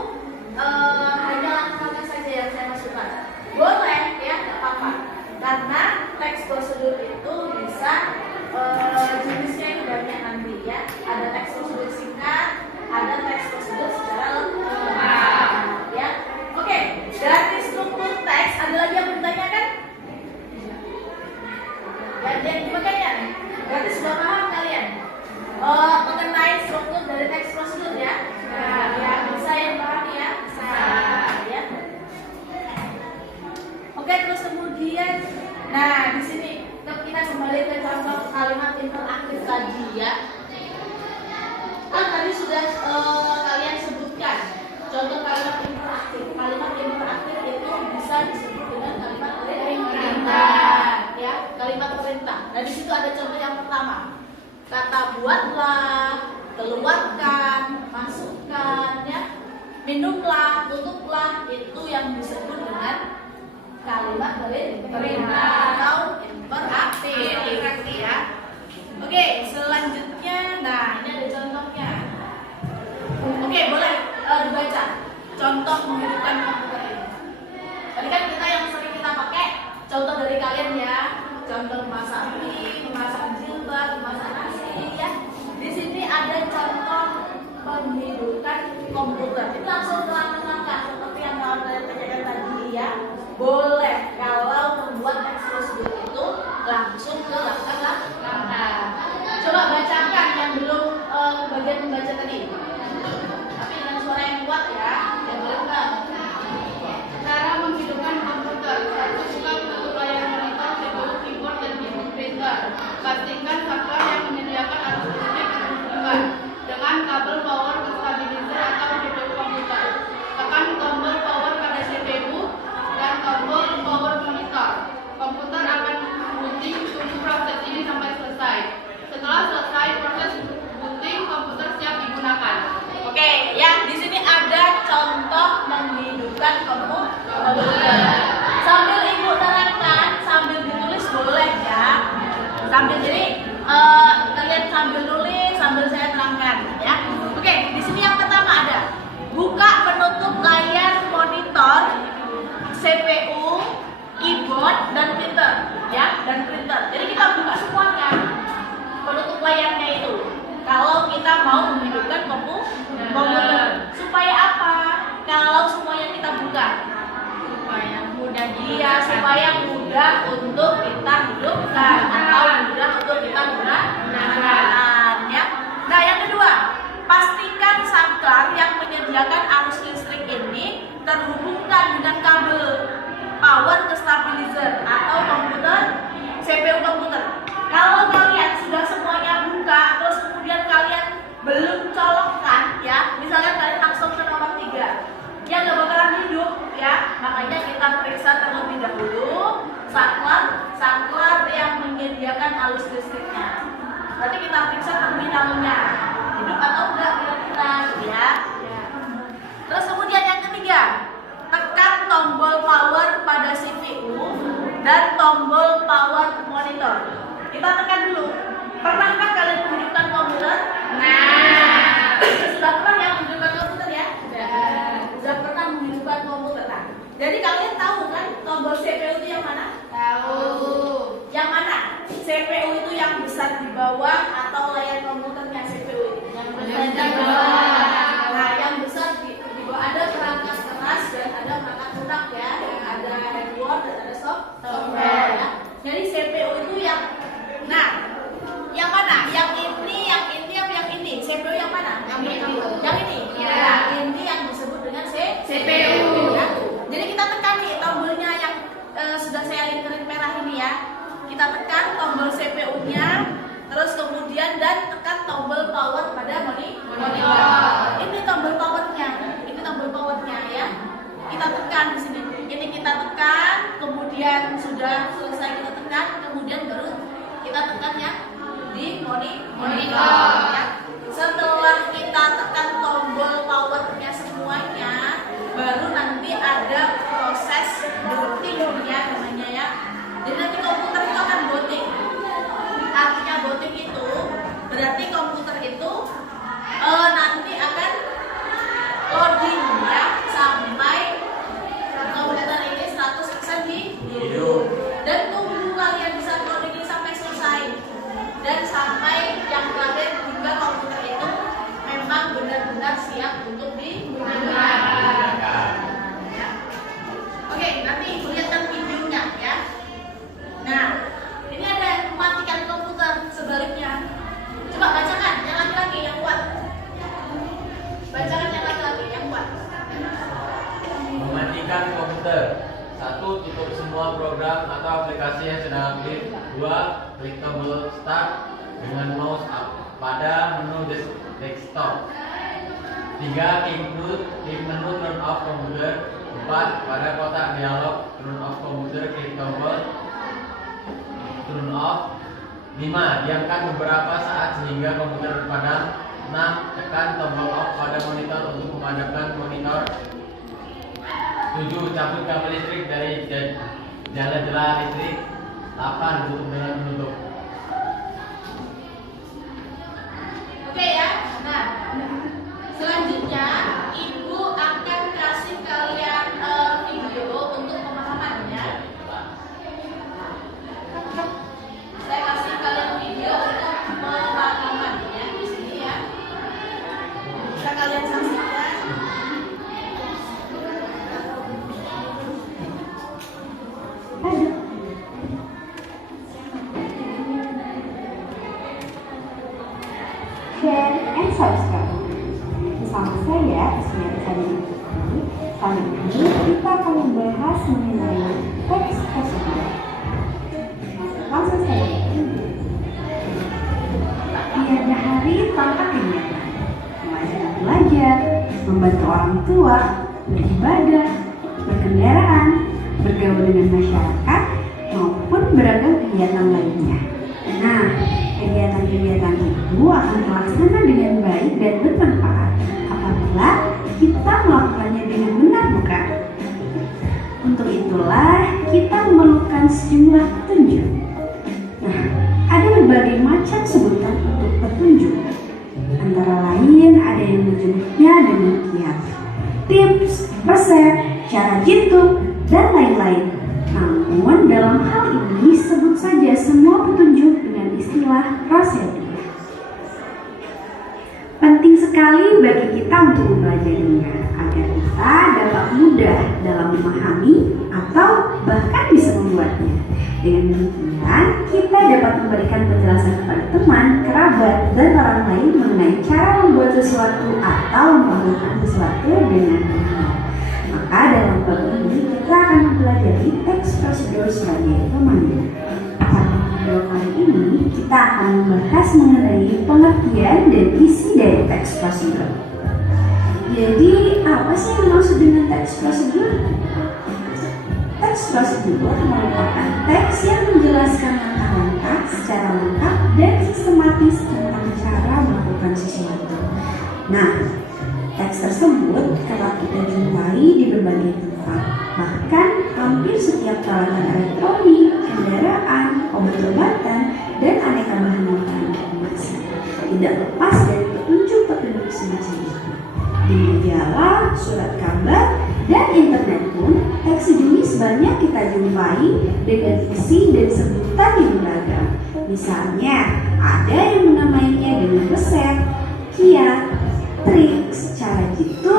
hanya langkah-langkah saja yang saya masukkan, boleh ya, nggak apa-apa. Karena teks prosedur itu bisa jenisnya itu banyak nanti ya. Ada teks prosedur singkat, ada teks prosedur secara lengkap ya. Oke, dari struktur teks ada lagi yang bertanyakan? Ada yang dibagaikan? Berarti sudah paham kalian mengenai struktur dari teks prosedur ya? Ya, bisa yang paham ya? Ya. Oke, terus kemudian, nah di sini kita kembali ke contoh kalimat interaktif tadi ya. Kan tadi sudah kalian sebutkan contoh kalimat interaktif. Kalimat interaktif itu bisa disebut dengan kalimat perintah, ya, kalimat perintah. Nah di situ ada contoh yang pertama, kata buatlah, keluarkan, masukkan, ya, minumlah, tutuplah, itu yang disebut dengan kalimat perintah atau interaktif ya. Oke, selanjutnya, nah ini ada contohnya. Oke, boleh dibaca contoh menghidupkan komputer ini. Tadi kan kita yang sering kita pakai contoh dari kalian ya, contoh memasak mie, memasak jilbab, memasak nasi ya. Di sini ada contoh menghidupkan komputer. Itu langsung ke langkah-langkah seperti yang kalian tanyakan tadi ya. Boleh kalau membuat teks prosedur itu langsung ke langkah-langkah. Coba bacakan yang belum bagian membaca tadi. Tapi dengan suara yang kuat ya, yang boleh nggak? Cara menghidupkan komputer. 1. Buka tutup layar monitor, CPU, keyboard, dan printer. Pastikan software yang menyediakan arus listrik dihubungkan dengan kabel power ke stabilizer atau CPU komputer. Tekan tombol power pada CPU dan tombol power monitor. Komputer akan booting, tunggu proses ini sampai selesai. Setelah selesai proses booting, komputer siap digunakan. Oke, ya di sini ada contoh menghidupkan komputer. Sambil ibu terangkan, sambil ditulis boleh ya. Jadi kalian sambil nulis, sambil saya terangkan ya. Oke, di sini yang pertama ada buka penutup layar monitor, CPU, keyboard, dan printer ya, dan printer. Jadi kita buka semuanya penutup layarnya itu. Kalau kita mau menghidupkan komputer, supaya apa? Kalau semuanya kita buka, supaya mudah supaya mudah untuk kita hidupkan atau mudah untuk kita gunakan ya. Nah yang kedua, pastikan saklar yang menyediakan arus listrik ini terhubungkan dengan kabel power ke stabilizer atau komputer, CPU komputer. Kalau kalian sudah semuanya buka, terus kemudian kalian belum colokkan ya, misalnya kalian langsung ke nomor 3, ya nggak bakalan hidup ya. Makanya kita periksa terlebih dahulu saklar yang menyediakan arus listriknya. Berarti kita periksa terminalnya hidup atau enggak kira-kira ya. Terus kemudian yang ketiga, tekan tombol power pada CPU dan tombol power monitor. Kita tekan dulu. Pernahkah kalian menghidupkan komputer? Nah, sudah pernah yang menghidupkan komputer ya? Sudah pernah menghidupkan komputer. Nah, jadi kalian tahu kan tombol CPU itu yang mana? Tahu. Yang mana? CPU itu yang besar di bawah atau layar komputernya CPU itu? Yang besar di bawah. Nah, yang besar di bawah ada perangkat keras dan ada perangkat lunak ya. Ada hardware dan ada software ya. Jadi CPU itu yang, nah, yang mana? Yang ini, yang ini. CPU yang mana? Yang ini. Ya. Nah, ini yang disebut dengan CPU. Ya. Jadi kita tekan nih tombolnya yang sudah saya lingkarin merah ini ya. Kita tekan tombol CPU-nya, terus kemudian dan tekan tombol power pada monitor. Ini tombol powernya ya. Kita tekan di sini. Ini kita tekan, kemudian sudah selesai kita tekan, kemudian baru kita tekan ya di monitor ya. Setelah kita tekan tombol powernya semuanya, baru nanti ada proses booting ya namanya ya. program atau aplikasi yang sedang aktif. 2. Klik tombol Start dengan mouse up pada menu desktop. 3. Klik menu Turn off komputer. 4. Pada kotak dialog Turn off komputer, klik tombol Turn off. 5. Diamkan beberapa saat sehingga komputer padam. 6. Tekan tombol off pada monitor untuk memadamkan monitor. 7. Cabut kabel listrik dari jala-jala listrik. 8. Tutup dengan menutup. Oke ya. Nah, selanjutnya Ibu akan kasih kalian video untuk pemahamannya. Saya kasih kalian video untuk pemahamannya di sini ya. Bisa kalian saksikan. Share and subscribe. Bersama saya, Ismail Sadi. Kali ini kita akan membahas mengenai teks prosedur. Langsung saja. Tiada hari tanpa kegiatan. Mengajar belajar, membantu orang tua, beribadah, berkendaraan, bergaul dengan masyarakat, maupun beragam kegiatan lainnya. Nah, kegiatan-kegiatan itu akan terlaksana dengan baik dan bermanfaat apabila kita melakukannya dengan benar, bukan? Untuk itulah kita memerlukan sejumlah petunjuk. Nah, ada berbagai macam sebutan untuk petunjuk. Antara lain ada yang menyebutnya dengan kiat, tips, resep, cara jitu, dan lain-lain. Namun dalam hal ini sebut saja semua petunjuk dengan istilah prosedur. Penting sekali bagi kita untuk mempelajarinya agar kita dapat mudah dalam memahami atau bahkan bisa membuatnya. Dengan demikian, kita dapat memberikan penjelasan kepada teman, kerabat, dan orang lain mengenai cara membuat sesuatu atau melakukan sesuatu dengan benar. Maka dalam bab ini kita akan mempelajari teks prosedur sebagai pemandu. Pada video kali ini kita akan membahas mengenai pengertian dan isi dari teks prosedur. Jadi apa sih yang dimaksud dengan teks prosedur? Teks prosedur merupakan teks yang menjelaskan langkah-langkah secara lengkap dan sistematis tentang cara melakukan sesuatu. Nah, teks tersebut kerap kita jumpai di berbagai tempat, bahkan hampir setiap peralatan elektronik, kendaraan, obat-obatan, dan aneka bahan makanan informasi. Tidak lepas dari petunjuk-petunjuk semacam itu. Di majalah, surat kabar, dan internet pun, teks sejenis banyak kita jumpai dengan isi dan sebutan yang beragam. Misalnya, ada yang menamainya dengan resep, kiat, triks, cara jitu,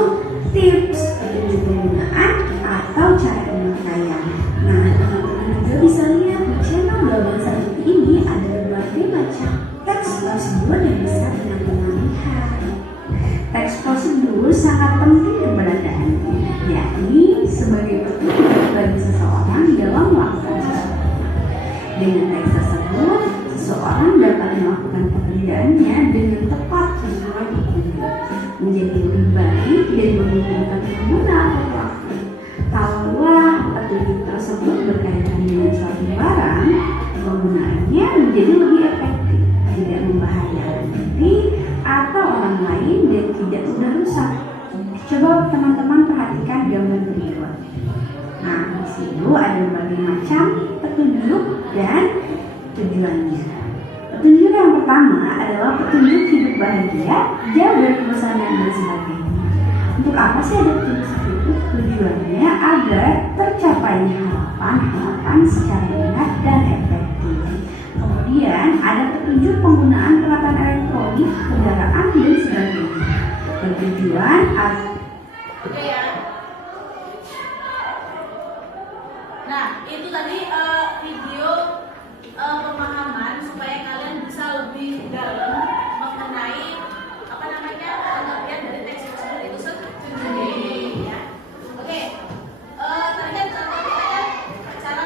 tips, petunjuk penggunaan, atau cara pemakaian. Nah, teman-teman juga bisa lihat di channel Belajar Seperti ini ada berbagai macam teks prosedur yang bisa teman-teman lihat. Teks prosedur sangat penting keberadaannya, yakni sebagai petunjuk bagi seseorang dalam melakukan sesuatu. Dengan teks tersebut, seseorang dapat melakukan pekerjaannya dengan tepat sesuai petunjuk, menjadi lebih baik dan mengumpulkan pengguna atau pelaku. Kalaulah petunjuk tersebut berkaitan dengan suatu barang, penggunaannya menjadi lebih efektif, tidak membahayakan diri atau orang lain dan tidak mudah rusak. Coba teman-teman perhatikan gambar berikut. Nah, di situ ada berbagai macam petunjuk dan tujuannya. Petunjuk yang pertama adalah petunjuk hidup bahagia, jauh dari kebosanan dan sebagainya. Untuk apa sih ada petunjuk seperti itu? Tujuannya agar tercapainya harapan-harapan secara benar dan efektif. Kemudian ada petunjuk penggunaan peralatan elektronik, kendaraan, dan sebagainya. Bertujuan Oke ya. Nah, itu tadi video pemahaman supaya kalian bisa lebih dalam mengenai apa namanya pengertian dari teks prosedur itu sendiri ya. Oke, tadi kan contoh kita ya cara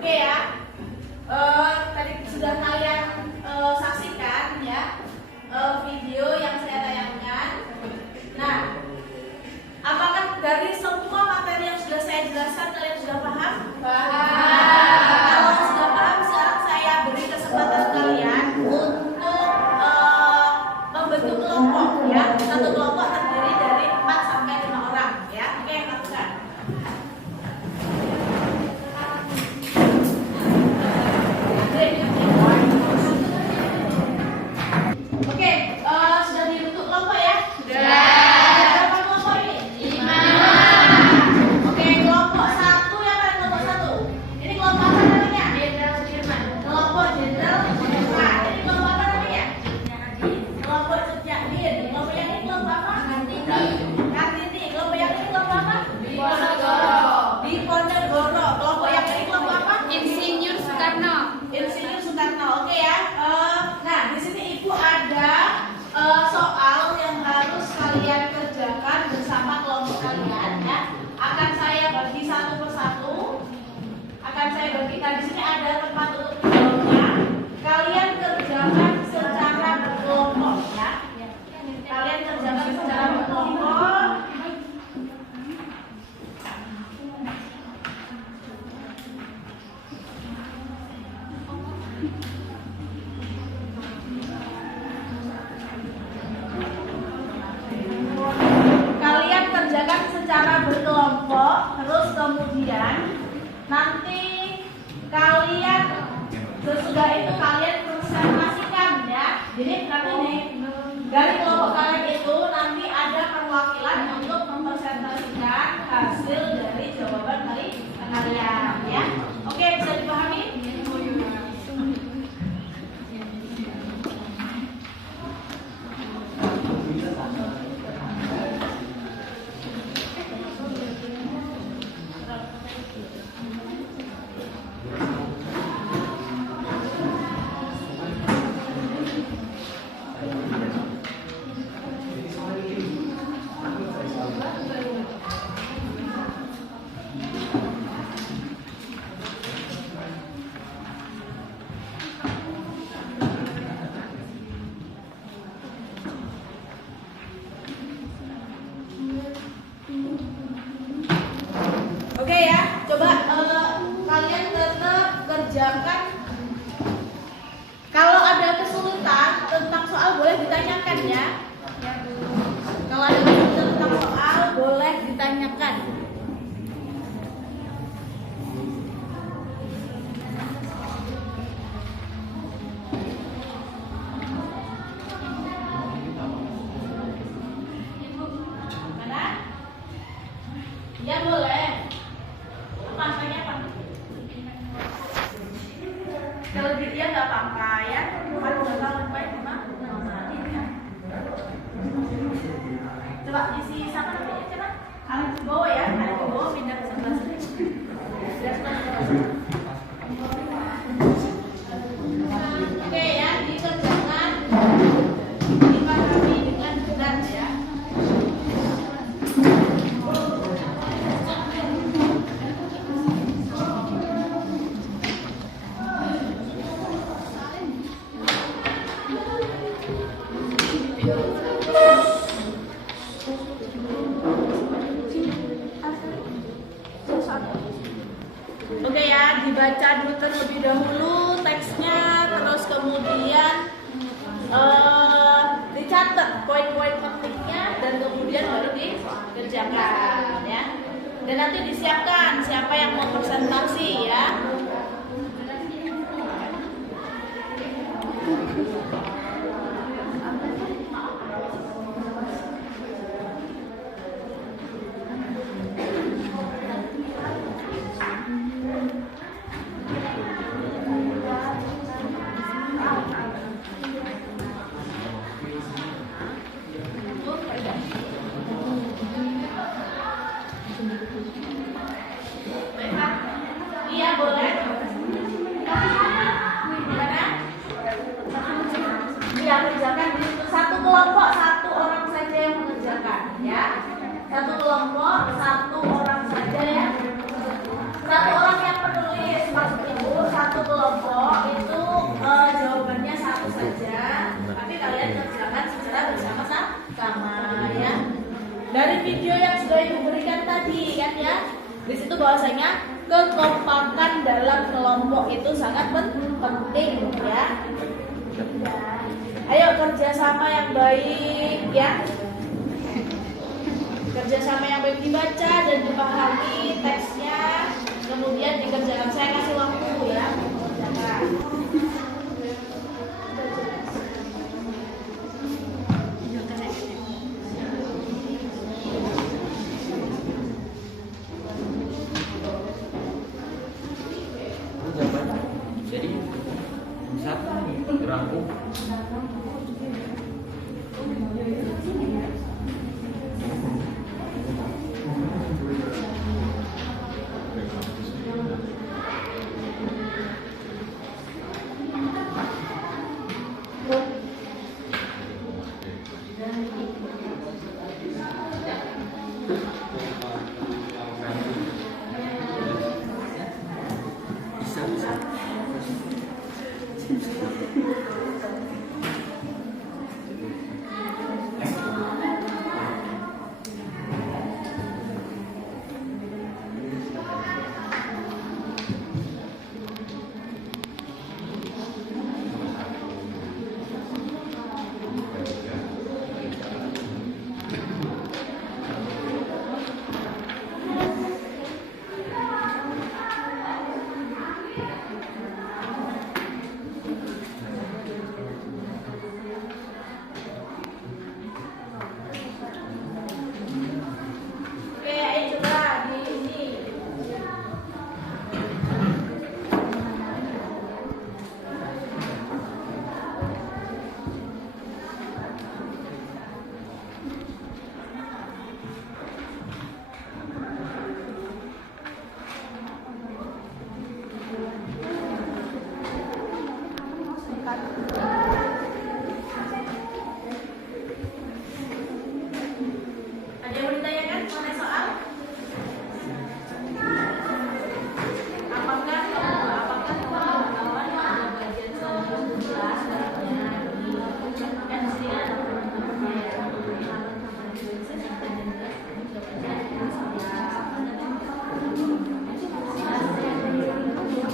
Oke ya, tadi sudah kalian saksikan ya video yang saya tayangkan. Nah, apakah dari semua materi yang sudah saya jelaskan kalian sudah paham? Kalau sudah paham, sekarang saya beri kesempatan kalian untuk membentuk kelompok ya. Satu kelompok terdiri dari 4 sampai 5 orang ya. Oke, lakukan. Oke, sudah dibentuk kelompok ya? Sudah. Berapa kelompok ini? 5. Oke, kelompok 1 yang mana kelompok 1? Ini kelompok apa namanya? Jenderal Sudirman. Kelompok Jenderal Sudirman. Ini kelompok apa namanya? Kelompok Cutnyahdin. Kelompok yang ini kelompok apa? Kartini. Kelompok yang ini kelompok apa? Diponegoro. Kelompok yang ini kelompok apa? Insinyur Soekarno. Insinyur Soekarno. Oke ya. Nah, di sini Ibu ada soal yang harus kalian kerjakan bersama kelompok kalian ya. Akan saya bagi satu persatu. Akan saya bagikan di sini ada tempat untuk menjawabnya. Kalian kerjakan secara berkelompok ya. Kalian kerjakan secara berkelompok. Kalian kerjakan secara berkelompok, terus kemudian nanti kalian sesudah itu kalian presentasikan ya. Jadi nanti nih dari kelompok kalian itu nanti ada perwakilan untuk mempresentasikan hasil dari jawaban dari kalian ya. Oke, bisa dipahami? dia nggak apa-apa ya. Kalau nggak tahu baik gimana? Coba isi siapa namanya? Coba Alif Bowo ya, Alif Bowo pindah ke sebelah sini. Oke ya, dikerjakan, dipahami dengan benar ya. Oke ya, dibaca dulu terlebih dahulu teksnya, terus kemudian dicatat poin-poin pentingnya dan kemudian baru dikerjakan ya. Dan nanti disiapkan siapa yang mau presentasi ya. Iya boleh. Gimana? Iya kerjakan di situ. Satu kelompok satu orang saja yang mengerjakan ya. Satu kelompok satu orang saja ya. Satu orang yang menulis maksud ibu satu kelompok itu jawabannya satu saja. Tapi kalian kerjakan secara bersama-sama ya. Dari video yang sudah ibu berikan tadi kan ya. Di situ bahwasanya kekompakan dalam kelompok itu sangat penting ya. Ayo kerjasama yang baik ya. Kerjasama yang baik dibaca dan dipahami teksnya, kemudian dikerjakan. Saya kasih waktu ya. Kerjakan. Jadi satu rangkum. Ada yang mau ditanyakan mengenai soal? Apakah kawan-kawan ada bagian 19 dalamnya kan sih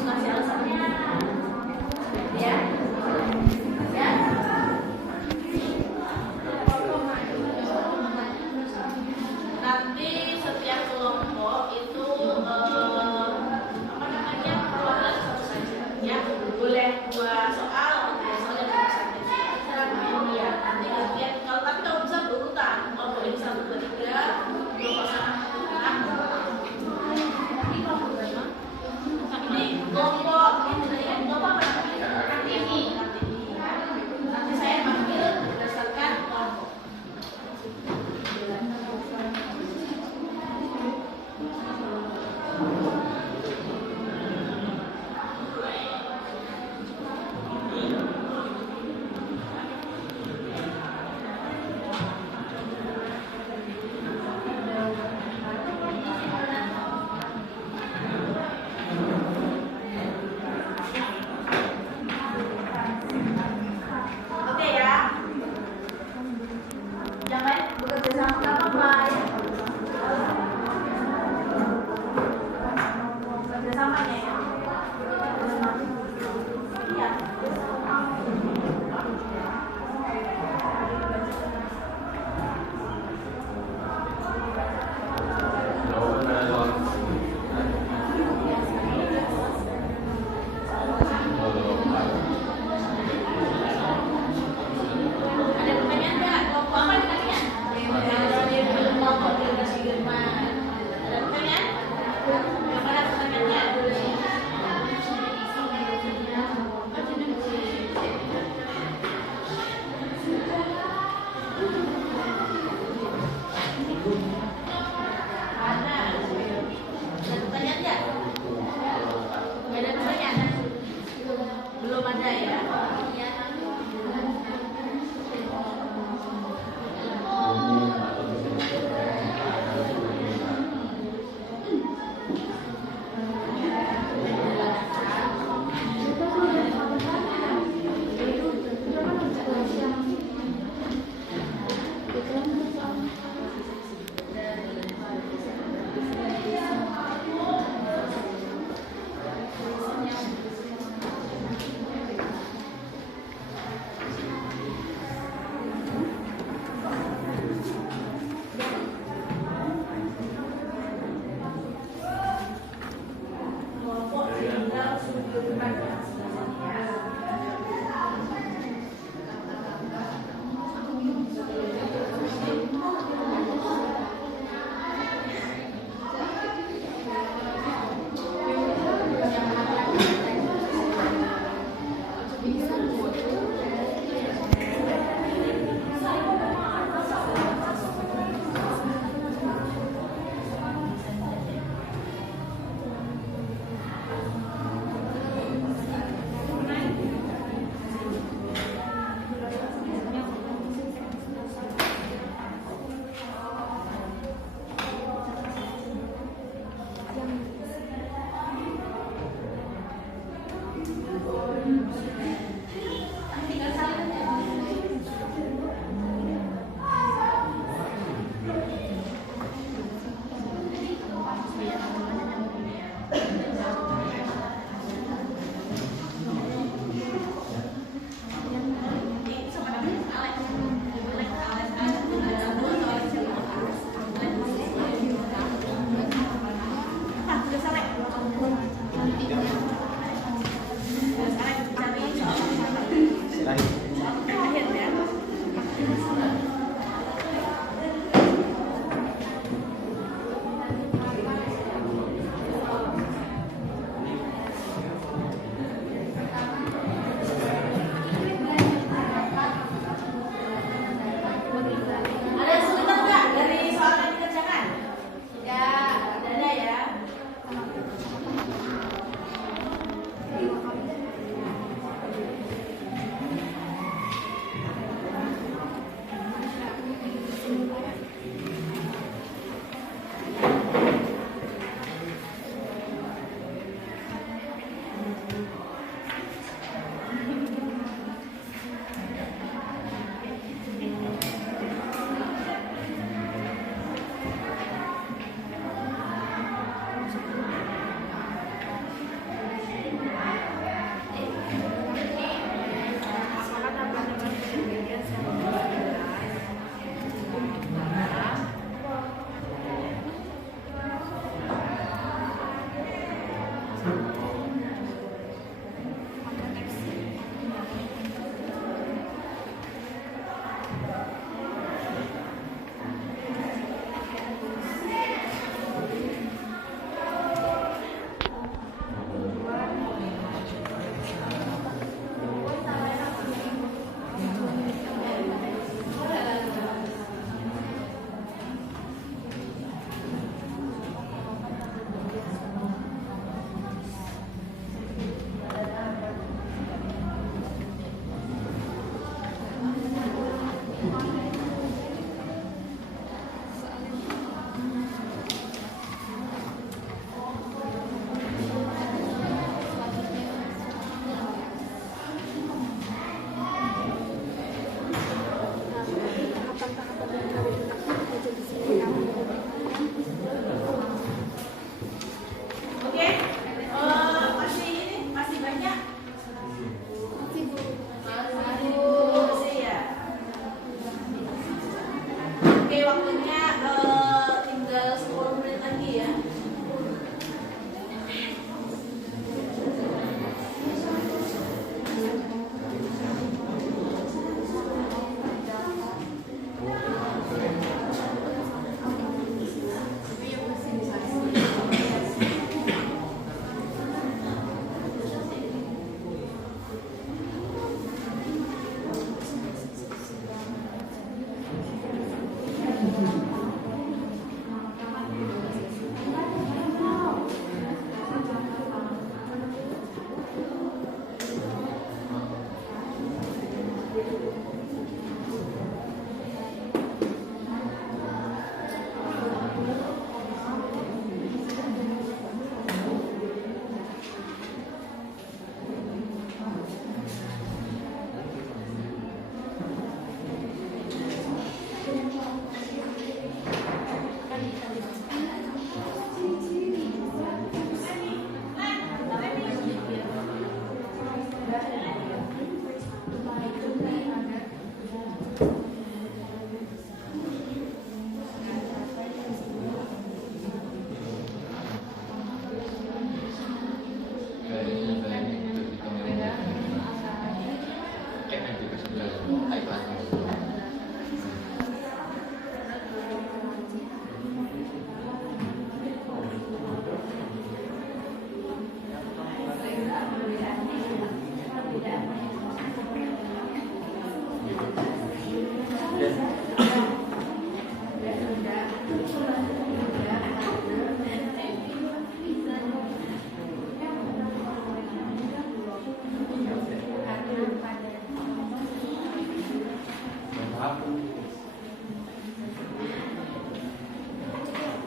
kasih alasannya ya. Nanti setiap kelompok itu perwakilan satu saja ya, boleh 2 soal atau 3 soal yang bisa ya. Nanti kalian kalau bisa berurutan, kalau boleh bisa 1, 2, 3 kelompok sana ini kelompok ini tadi kan kelompok apa namanya?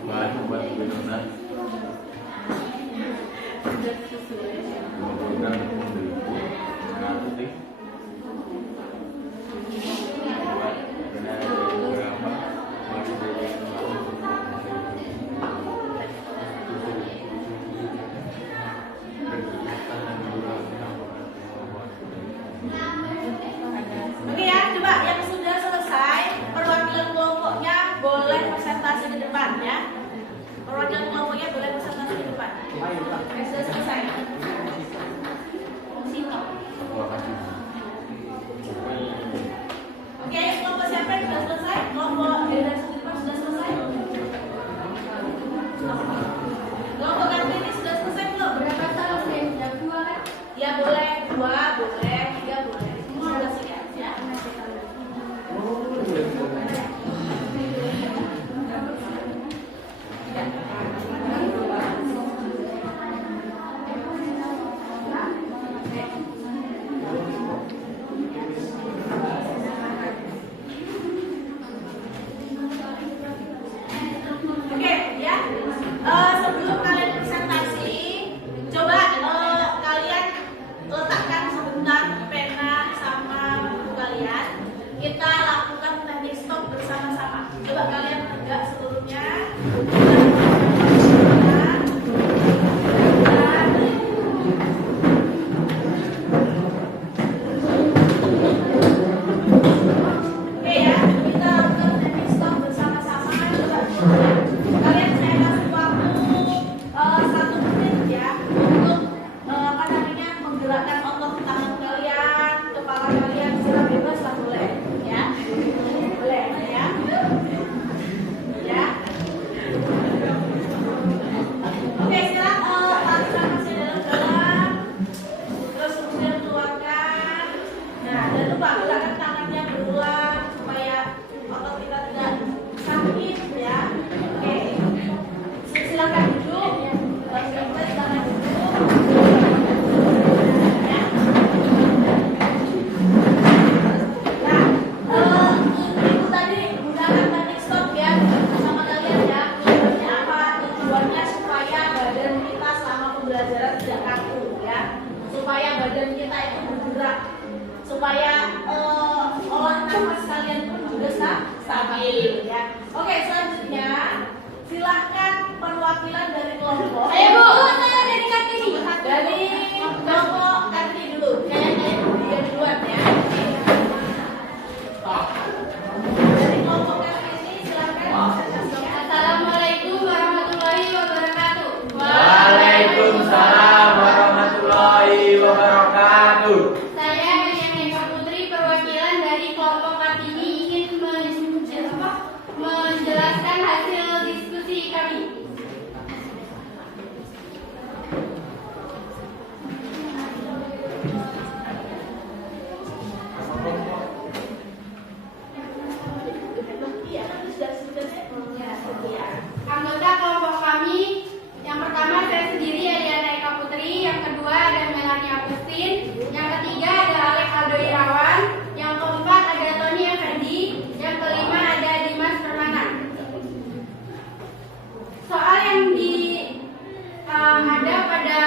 Bahan buat donat 20 gram tepung terigu 100 nih. Buat benar berapa? Oke ya, coba yang sudah selesai perwakilan kelompoknya boleh presentasi ke depan ya. Perwakilan kelompoknya boleh presentasi ke depan. Sudah selesai. Oke, ayo kelompok siapa yang sudah selesai? Kelompok dari depan sudah selesai? Kelompok Kartini sudah selesai belum? Berapa tahun ya? Jam 2 kan? Ya boleh 2, boleh 3, boleh. Semua sudah siap ya. Oke ya. Sebelum kalian presentasi, coba kalian letakkan sebentar pena sama buku kalian. Kita lakukan teknik stop bersama-sama. Coba kalian tegak seluruhnya. Oke ya, kita lakukan teknik stop bersama-sama. Coba kalian saya kasih waktu 1 menit ya untuk menggerakkan otot tangan kalian, kepala kalian secara bebas lah boleh ya, boleh ya, ya. Oke sekarang tarik nafasnya dalam-dalam, terus kemudian keluarkan. Nah jangan lupa gerakkan tangannya berulang supaya otot kita tidak sakit ya. Oke, silakan duduk. Silakan duduk. Ya. Nah, itu tadi gunakan teknik stop ya sama kalian ya. Tujuannya apa? Tujuannya supaya badan kita selama pembelajaran tidak kaku ya. Supaya badan kita itu bergerak. Supaya olah nafas kalian pun juga stabil ya. Oke, selanjutnya silahkan perwakilan dari kelompok. Ayo Bu, saya dari Kartini. Dari kelompok Kartini dulu. Kayaknya dia duluan ya. Dari kelompok Kartini silahkan presentasi. Assalamualaikum warahmatullahi wabarakatuh. Waalaikumsalam warahmatullahi wabarakatuh. Saya Daniel Eka Putri, perwakilan dari kelompok Kartini ingin menjelaskan hasil diskusi kami. Iya, sudah. Anggota kelompok kami, yang pertama saya sendiri Ariana Eka Putri, yang kedua ada Melanie Agustin, yang ketiga ada Alex Aldo Irawan, yang keempat ada Tony Effendi, yang kelima ada Dimas Permana. Soal yang ada pada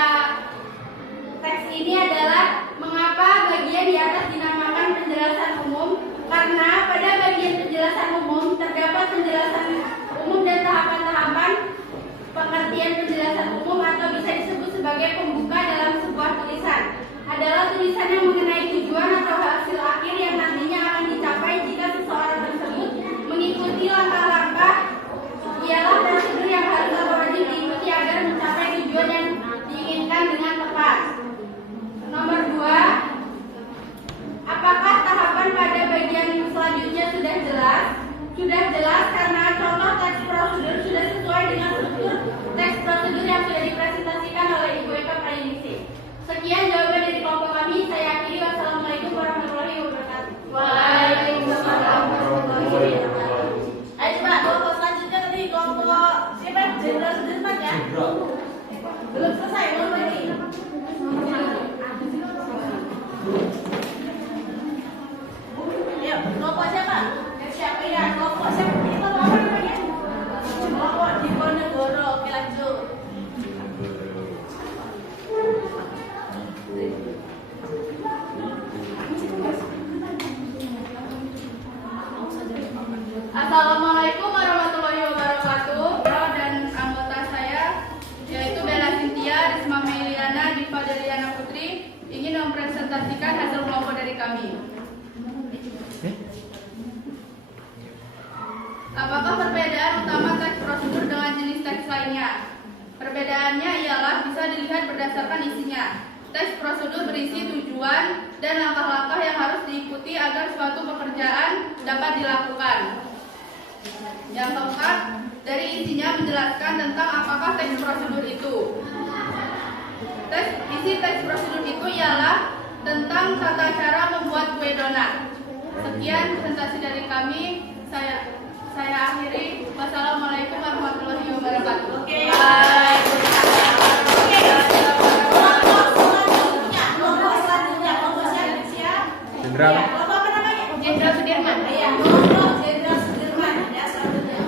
teks ini adalah mengapa bagian di atas dinamakan penjelasan umum, karena pada bagian penjelasan umum terdapat penjelasan umum dan tahapan-tahapan pengertian penjelasan umum atau bisa disebut sebagai pembuka dalam sebuah tulisan. Adalah tulisan yang mengenai tujuan atau hasil akhir yang nantinya akan dicapai jika Assalamualaikum warahmatullahi wabarakatuh. Dan anggota saya yaitu Bella Cynthia Risma Meiliana Diva Deliana Putri ingin mempresentasikan hasil kelompok dari kami. Apakah perbedaan utama teks prosedur dengan jenis teks lainnya? Perbedaannya ialah bisa dilihat berdasarkan isinya. Teks prosedur berisi tujuan dan langkah-langkah yang harus diikuti agar suatu pekerjaan dapat dilakukan. Yang keempat, dari isinya menjelaskan tentang apakah teks prosedur itu. Isi teks prosedur itu ialah tentang tata cara membuat kue donat. Sekian presentasi dari kami. Saya akhiri. Wassalamualaikum warahmatullahi wabarakatuh. Kelompok selanjutnya siap? Jenderal. Kelompok apa namanya? Jenderal Sudirman. Iya, kelompok Jenderal Sudirman ya selanjutnya.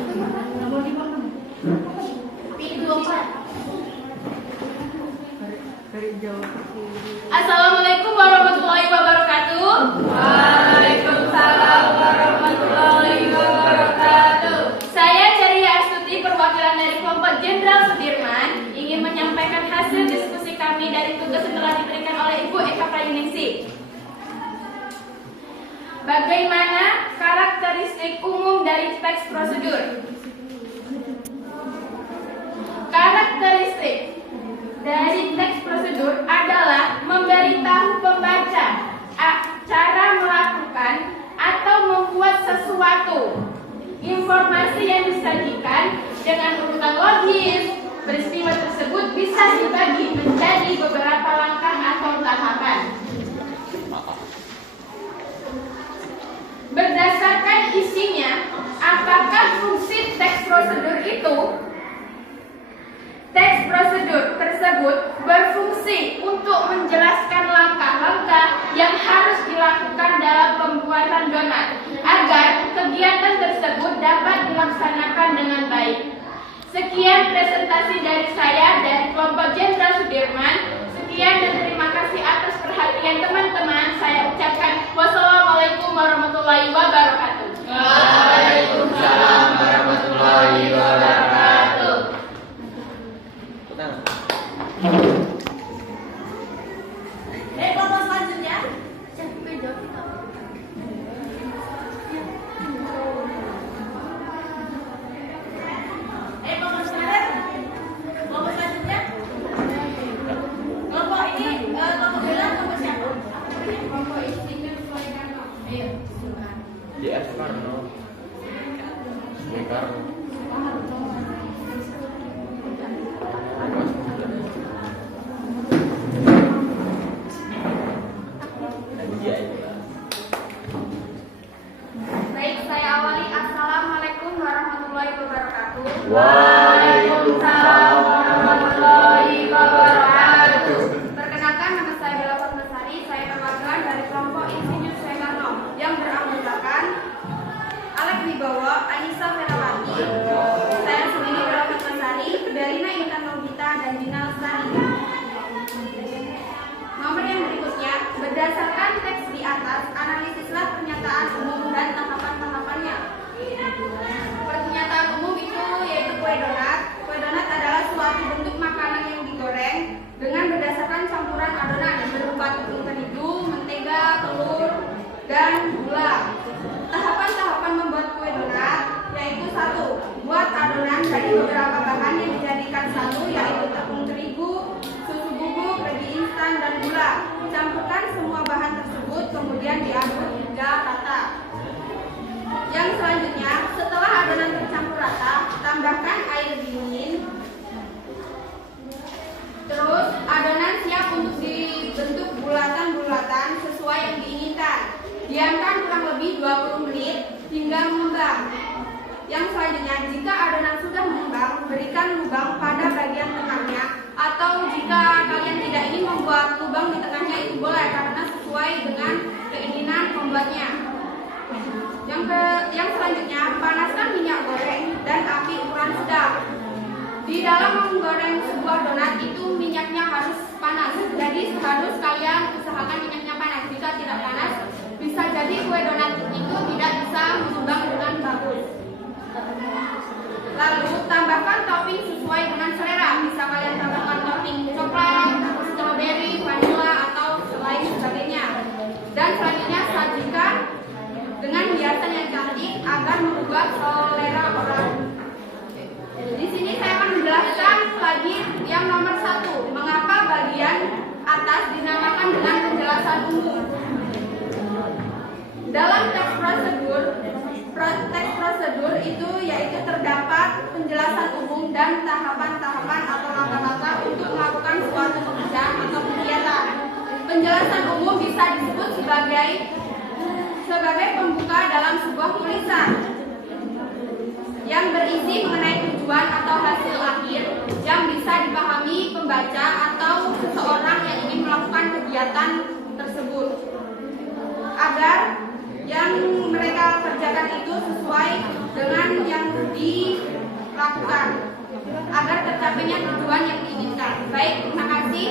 Assalamualaikum warahmatullahi wabarakatuh. Waalaikumsalam warahmatullahi wabarakatuh. Saya Ceria Astuti, perwakilan dari kelompok Jenderal Sudirman, ingin menyampaikan hasil diskusi kami dari tugas yang telah diberikan oleh Ibu Eka Prayiningsih. Bagaimana karakteristik umum dari teks prosedur? Karakteristik dari teks prosedur adalah memberitahu pembaca cara melakukan atau membuat sesuatu. Informasi yang disajikan dengan urutan logis, peristiwa tersebut bisa dibagi menjadi beberapa langkah atau tahapan. Berdasarkan isinya, apakah fungsi teks prosedur itu? Teks prosedur tersebut berfungsi untuk menjelaskan langkah-langkah yang harus dilakukan dalam pembuatan donat agar kegiatan tersebut dapat dilaksanakan dengan baik. Sekian presentasi dari saya dari kelompok Jenderal Sudirman. Sekian dan terima kasih atas perhatian teman-teman. Saya ucapkan wassalamualaikum warahmatullahi wabarakatuh. Waalaikumsalam warahmatullahi wabarakatuh. Kelompok selanjutnya. Kelompok selanjutnya. Kelompok ini kelompok Bella, kelompok siapa? Kelompok isinya ayo. DS Karno. Karno. Baik, saya awali. Assalamualaikum warahmatullahi wabarakatuh. Waalaikumsalam warahmatullahi wabarakatuh. Perkenalkan, nama saya Bella Fatmasari. Saya perwakilan dari kelompok Insinyur Soekarno yang beranggotakan Alek Wibowo, Anissa Ferawati, saya sendiri Bella Fatmasari, Belina Intan Nobita, dan Dina Lestari. Nomor yang berikutnya, berdasarkan teks di atas, analisislah pernyataan umum dan tahapan-tahapannya. Pernyataan umum itu yaitu kue donat. Kue donat adalah suatu bentuk makanan yang digoreng dengan berdasarkan campuran adonan berupa tepung terigu, mentega, telur, dan gula. Tahapan-tahapan membuat kue donat yaitu 1. Buat adonan dari beberapa bahan yang dijadikan satu, yaitu tepung terigu, susu bubuk, ragi instan, dan gula. Campurkan semua bahan tersebut, kemudian diaduk hingga rata. Yang selanjutnya, setelah adonan tercampur rata, tambahkan air dingin. Terus adonan siap untuk dibentuk bulatan-bulatan sesuai yang diinginkan. Diamkan kurang lebih 20 menit hingga mengembang. Yang selanjutnya, jika adonan sudah mengembang, berikan lubang pada bagian tengahnya, atau jika kalian tidak ingin membuat lubang di tengahnya itu boleh, karena sesuai dengan keinginan pembuatnya. Yang selanjutnya, panaskan minyak goreng dan api ukuran sedang. Di dalam menggoreng sebuah donat itu minyaknya harus panas, jadi harus kalian usahakan minyaknya panas. Jika tidak panas, bisa jadi kue donat itu tidak bisa mengembang dengan bagus. disajikan dengan hiasan yang cantik agar mengubah selera orang. Di sini saya akan menjelaskan lagi yang nomor 1, mengapa bagian atas dinamakan dengan penjelasan umum. Dalam teks prosedur itu yaitu terdapat penjelasan umum dan tahapan-tahapan atau langkah-langkah untuk melakukan suatu pekerjaan atau kegiatan. Penjelasan umum bisa disebut sebagai pembuka dalam sebuah tulisan yang berisi mengenai tujuan atau hasil akhir yang bisa dipahami pembaca atau seseorang yang ingin melakukan kegiatan tersebut, agar yang mereka kerjakan itu sesuai dengan yang dilakukan, agar tercapainya tujuan yang diinginkan. Baik, terima kasih.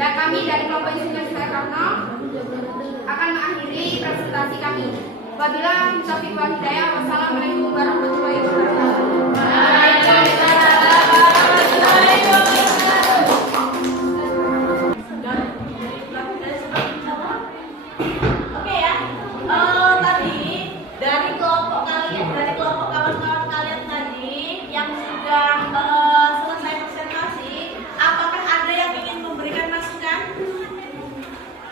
Dan kami dari kelompok Insinyur Soekarno akan mengakhiri presentasi kami. Wabillahi taufiq wal hidayah. Wassalamualaikum warahmatullahi wabarakatuh. Oke ya, tadi dari kelompok kawan-kawan kalian tadi yang sudah selesai presentasi, apakah ada yang ingin memberikan masukan?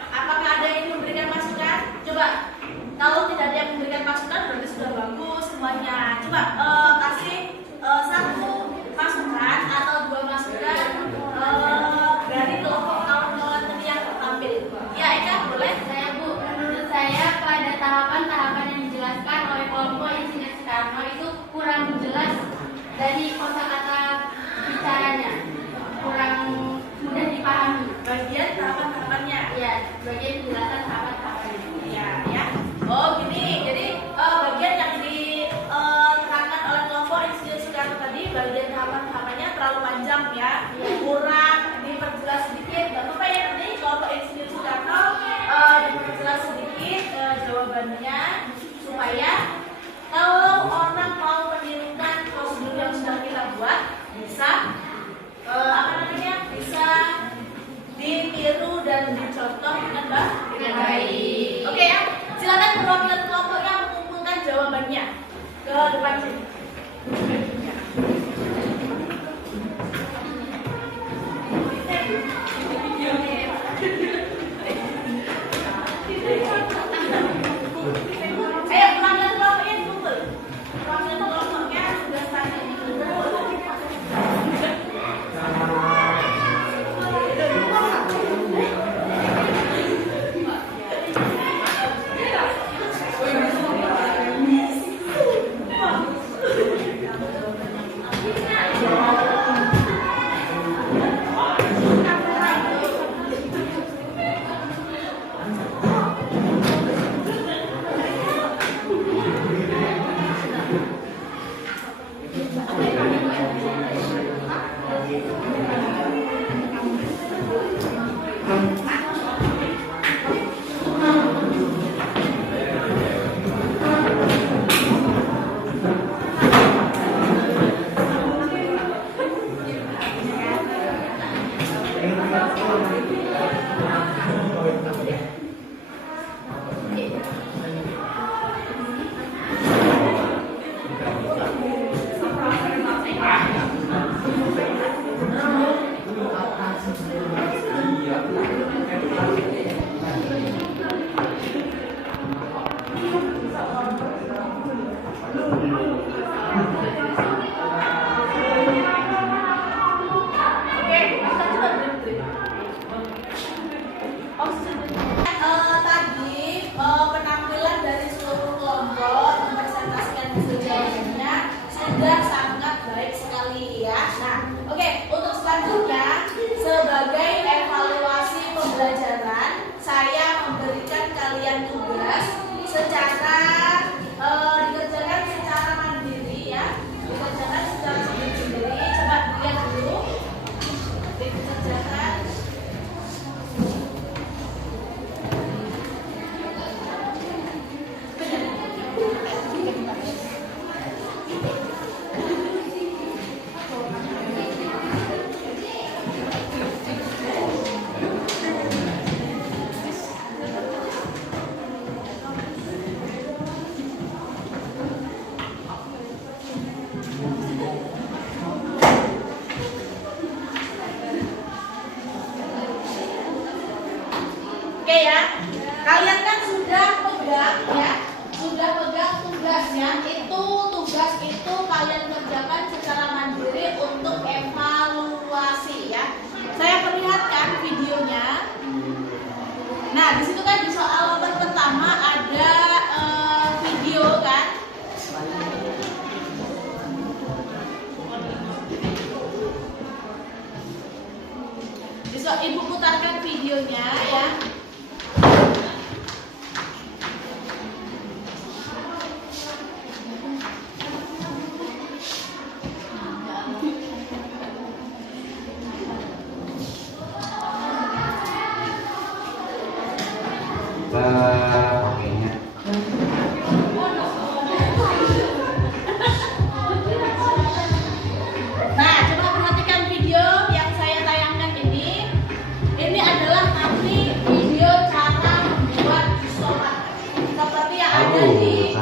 Apakah ada yang ingin memberikan masukan? Coba, kalau tidak ada yang memberikan masukan berarti sudah bagus semuanya. Coba kasih satu masukan atau dua masukan dari kelompok kawan-kawan tadi yang tampil. Ya, Eka, boleh? Saya Bu, menurut saya pada tahapan-tahapan yang dijelaskan oleh kelompok Insinyur Soekarno itu kurang jelas dari kosakata bicaranya, kurang mudah dipahami. Bagian tahapan-tahapannya. Ya, bagian penjelasan tahapan-tahapannya. Ya. Oh, gini. Jadi bagian yang diterangkan oleh kelompok Insinyur Soekarno tadi, bagian tahapan-tahapannya terlalu panjang ya. Kurang diperjelas sedikit. Gak apa-apa ya, nanti kelompok Insinyur Soekarno diperjelas sedikit jawabannya supaya kalau orang mau menirukan prosedur yang sudah kita buat bisa bisa ditiru dan dicontoh dengan baik. Oke ya, silakan perwakilan kelompoknya mengumpulkan jawabannya ke depan sini. Ayo perwakilan kelompoknya kumpul. Perwakilan kelompoknya sudah standing kumpul. Tadi penampilan dari seluruh kelompok mempresentasikan hasil jawabannya sudah sangat baik sekali ya. Nah, oke, untuk selanjutnya sebagai evaluasi pembelajaran, saya memberikan kalian tugas dikerjakan secara mandiri ya, dikerjakan secara mandiri. Coba dilihat dulu, dikerjakan.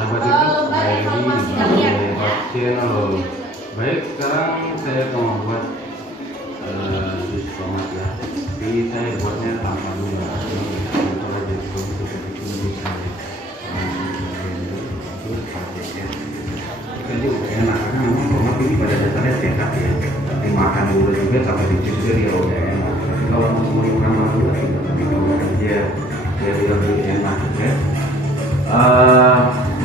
Sobat lembar evaluasi kalian ya. channel. Baik, sekarang saya akan membuat format ya. Tapi saya buatnya tanpa dulu. Kalau jadi seperti ini bisa kan juga enak karena memang format ini pada dasarnya cetak ya. Tapi makan dulu juga sampai dicuci juga dia udah enak. Kalau mau menggunakan dulu kita kerja jadi lebih enak ya.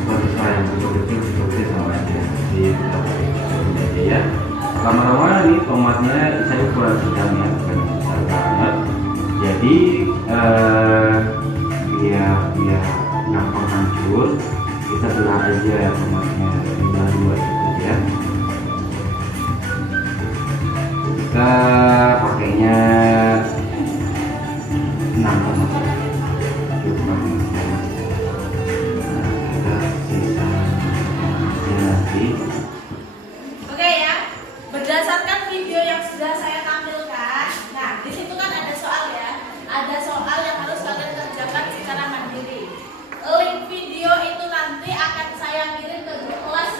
Berusaha yang betul-betul seperti sama aja di aja ya. Lama-lama nih tomatnya saya kurang sedang ya, bukan besar banget. Jadi biar gampang hancur, kita belah aja tomatnya, tinggal 2 cukup ya. Kita pakainya 6 tomat. Oke ya, berdasarkan video yang sudah saya tampilkan, nah di situ kan ada soal ya, ada soal yang harus kalian kerjakan secara mandiri. Link video itu nanti akan saya kirim ke grup kelas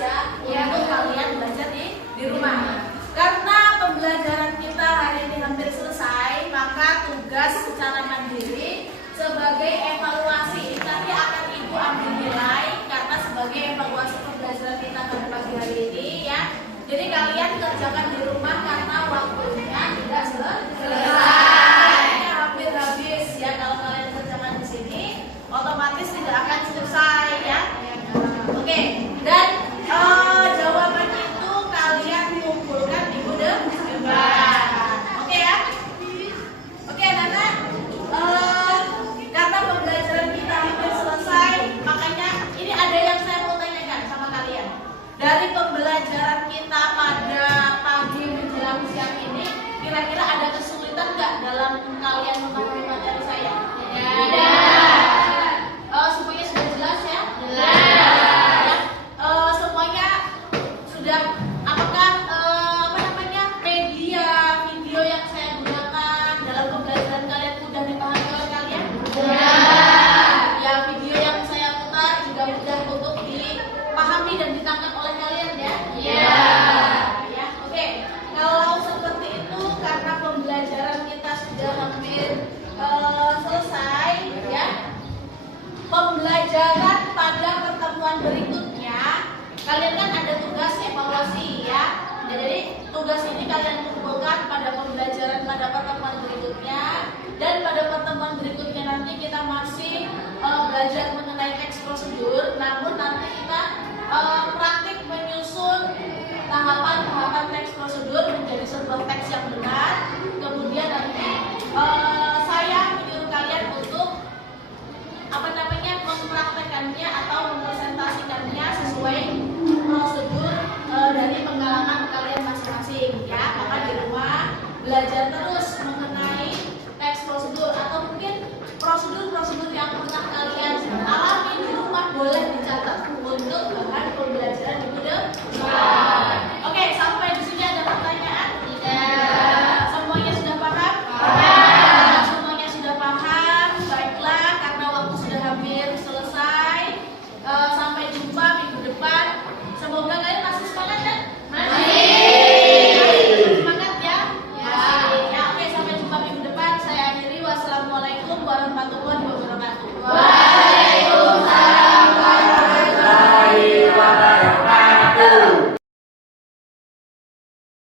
ya, untuk kalian belajar di rumah. Karena pembelajaran kita hari ini hampir selesai, maka tugas secara mandiri sebagai evaluasi nanti akan ibu ambil nilai karena sebagai evaluasi pembelajaran kita pada pagi hari ini ya. Jadi kalian kerjakan di rumah karena waktunya tidak selesai, hampir habis ya. Kalau kalian kerjakan di sini, otomatis tidak akan selesai ya. Oke, dan jawaban itu kalian kumpulkan di depan. Oke ya. Oke, Nana. Karena pembelajaran kita hampir selesai, makanya ini ada yang saya mau tanyakan sama kalian. Dari pembelajaran kita pada pagi menjelang siang ini, kira-kira ada kesulitan nggak dalam kalian memahami materi saya? Semuanya sudah jelas ya? Jelas. Semuanya sudah, apakah media video yang saya gunakan dalam pembelajaran kalian mudah dipahami oleh kalian? Ya, video yang saya putar juga mudah untuk dipahami dan ditangkap oleh kalian ya? Ya, oke. Kalau seperti itu karena pembelajaran kita sudah hampir selesai ya. Pembelajaran pada pertemuan berikutnya, kalian kan ada tugas evaluasi ya. Jadi tugas ini kalian kumpulkan pada pembelajaran pada pertemuan berikutnya, dan pada pertemuan berikutnya nanti kita masih belajar mengenai teks prosedur. Namun nanti kita praktik menyusun tahapan-tahapan teks prosedur menjadi sebuah teks yang benar. Kemudian nanti saya menyuruh kalian untuk mempraktekannya atau mempresentasikannya sesuai prosedur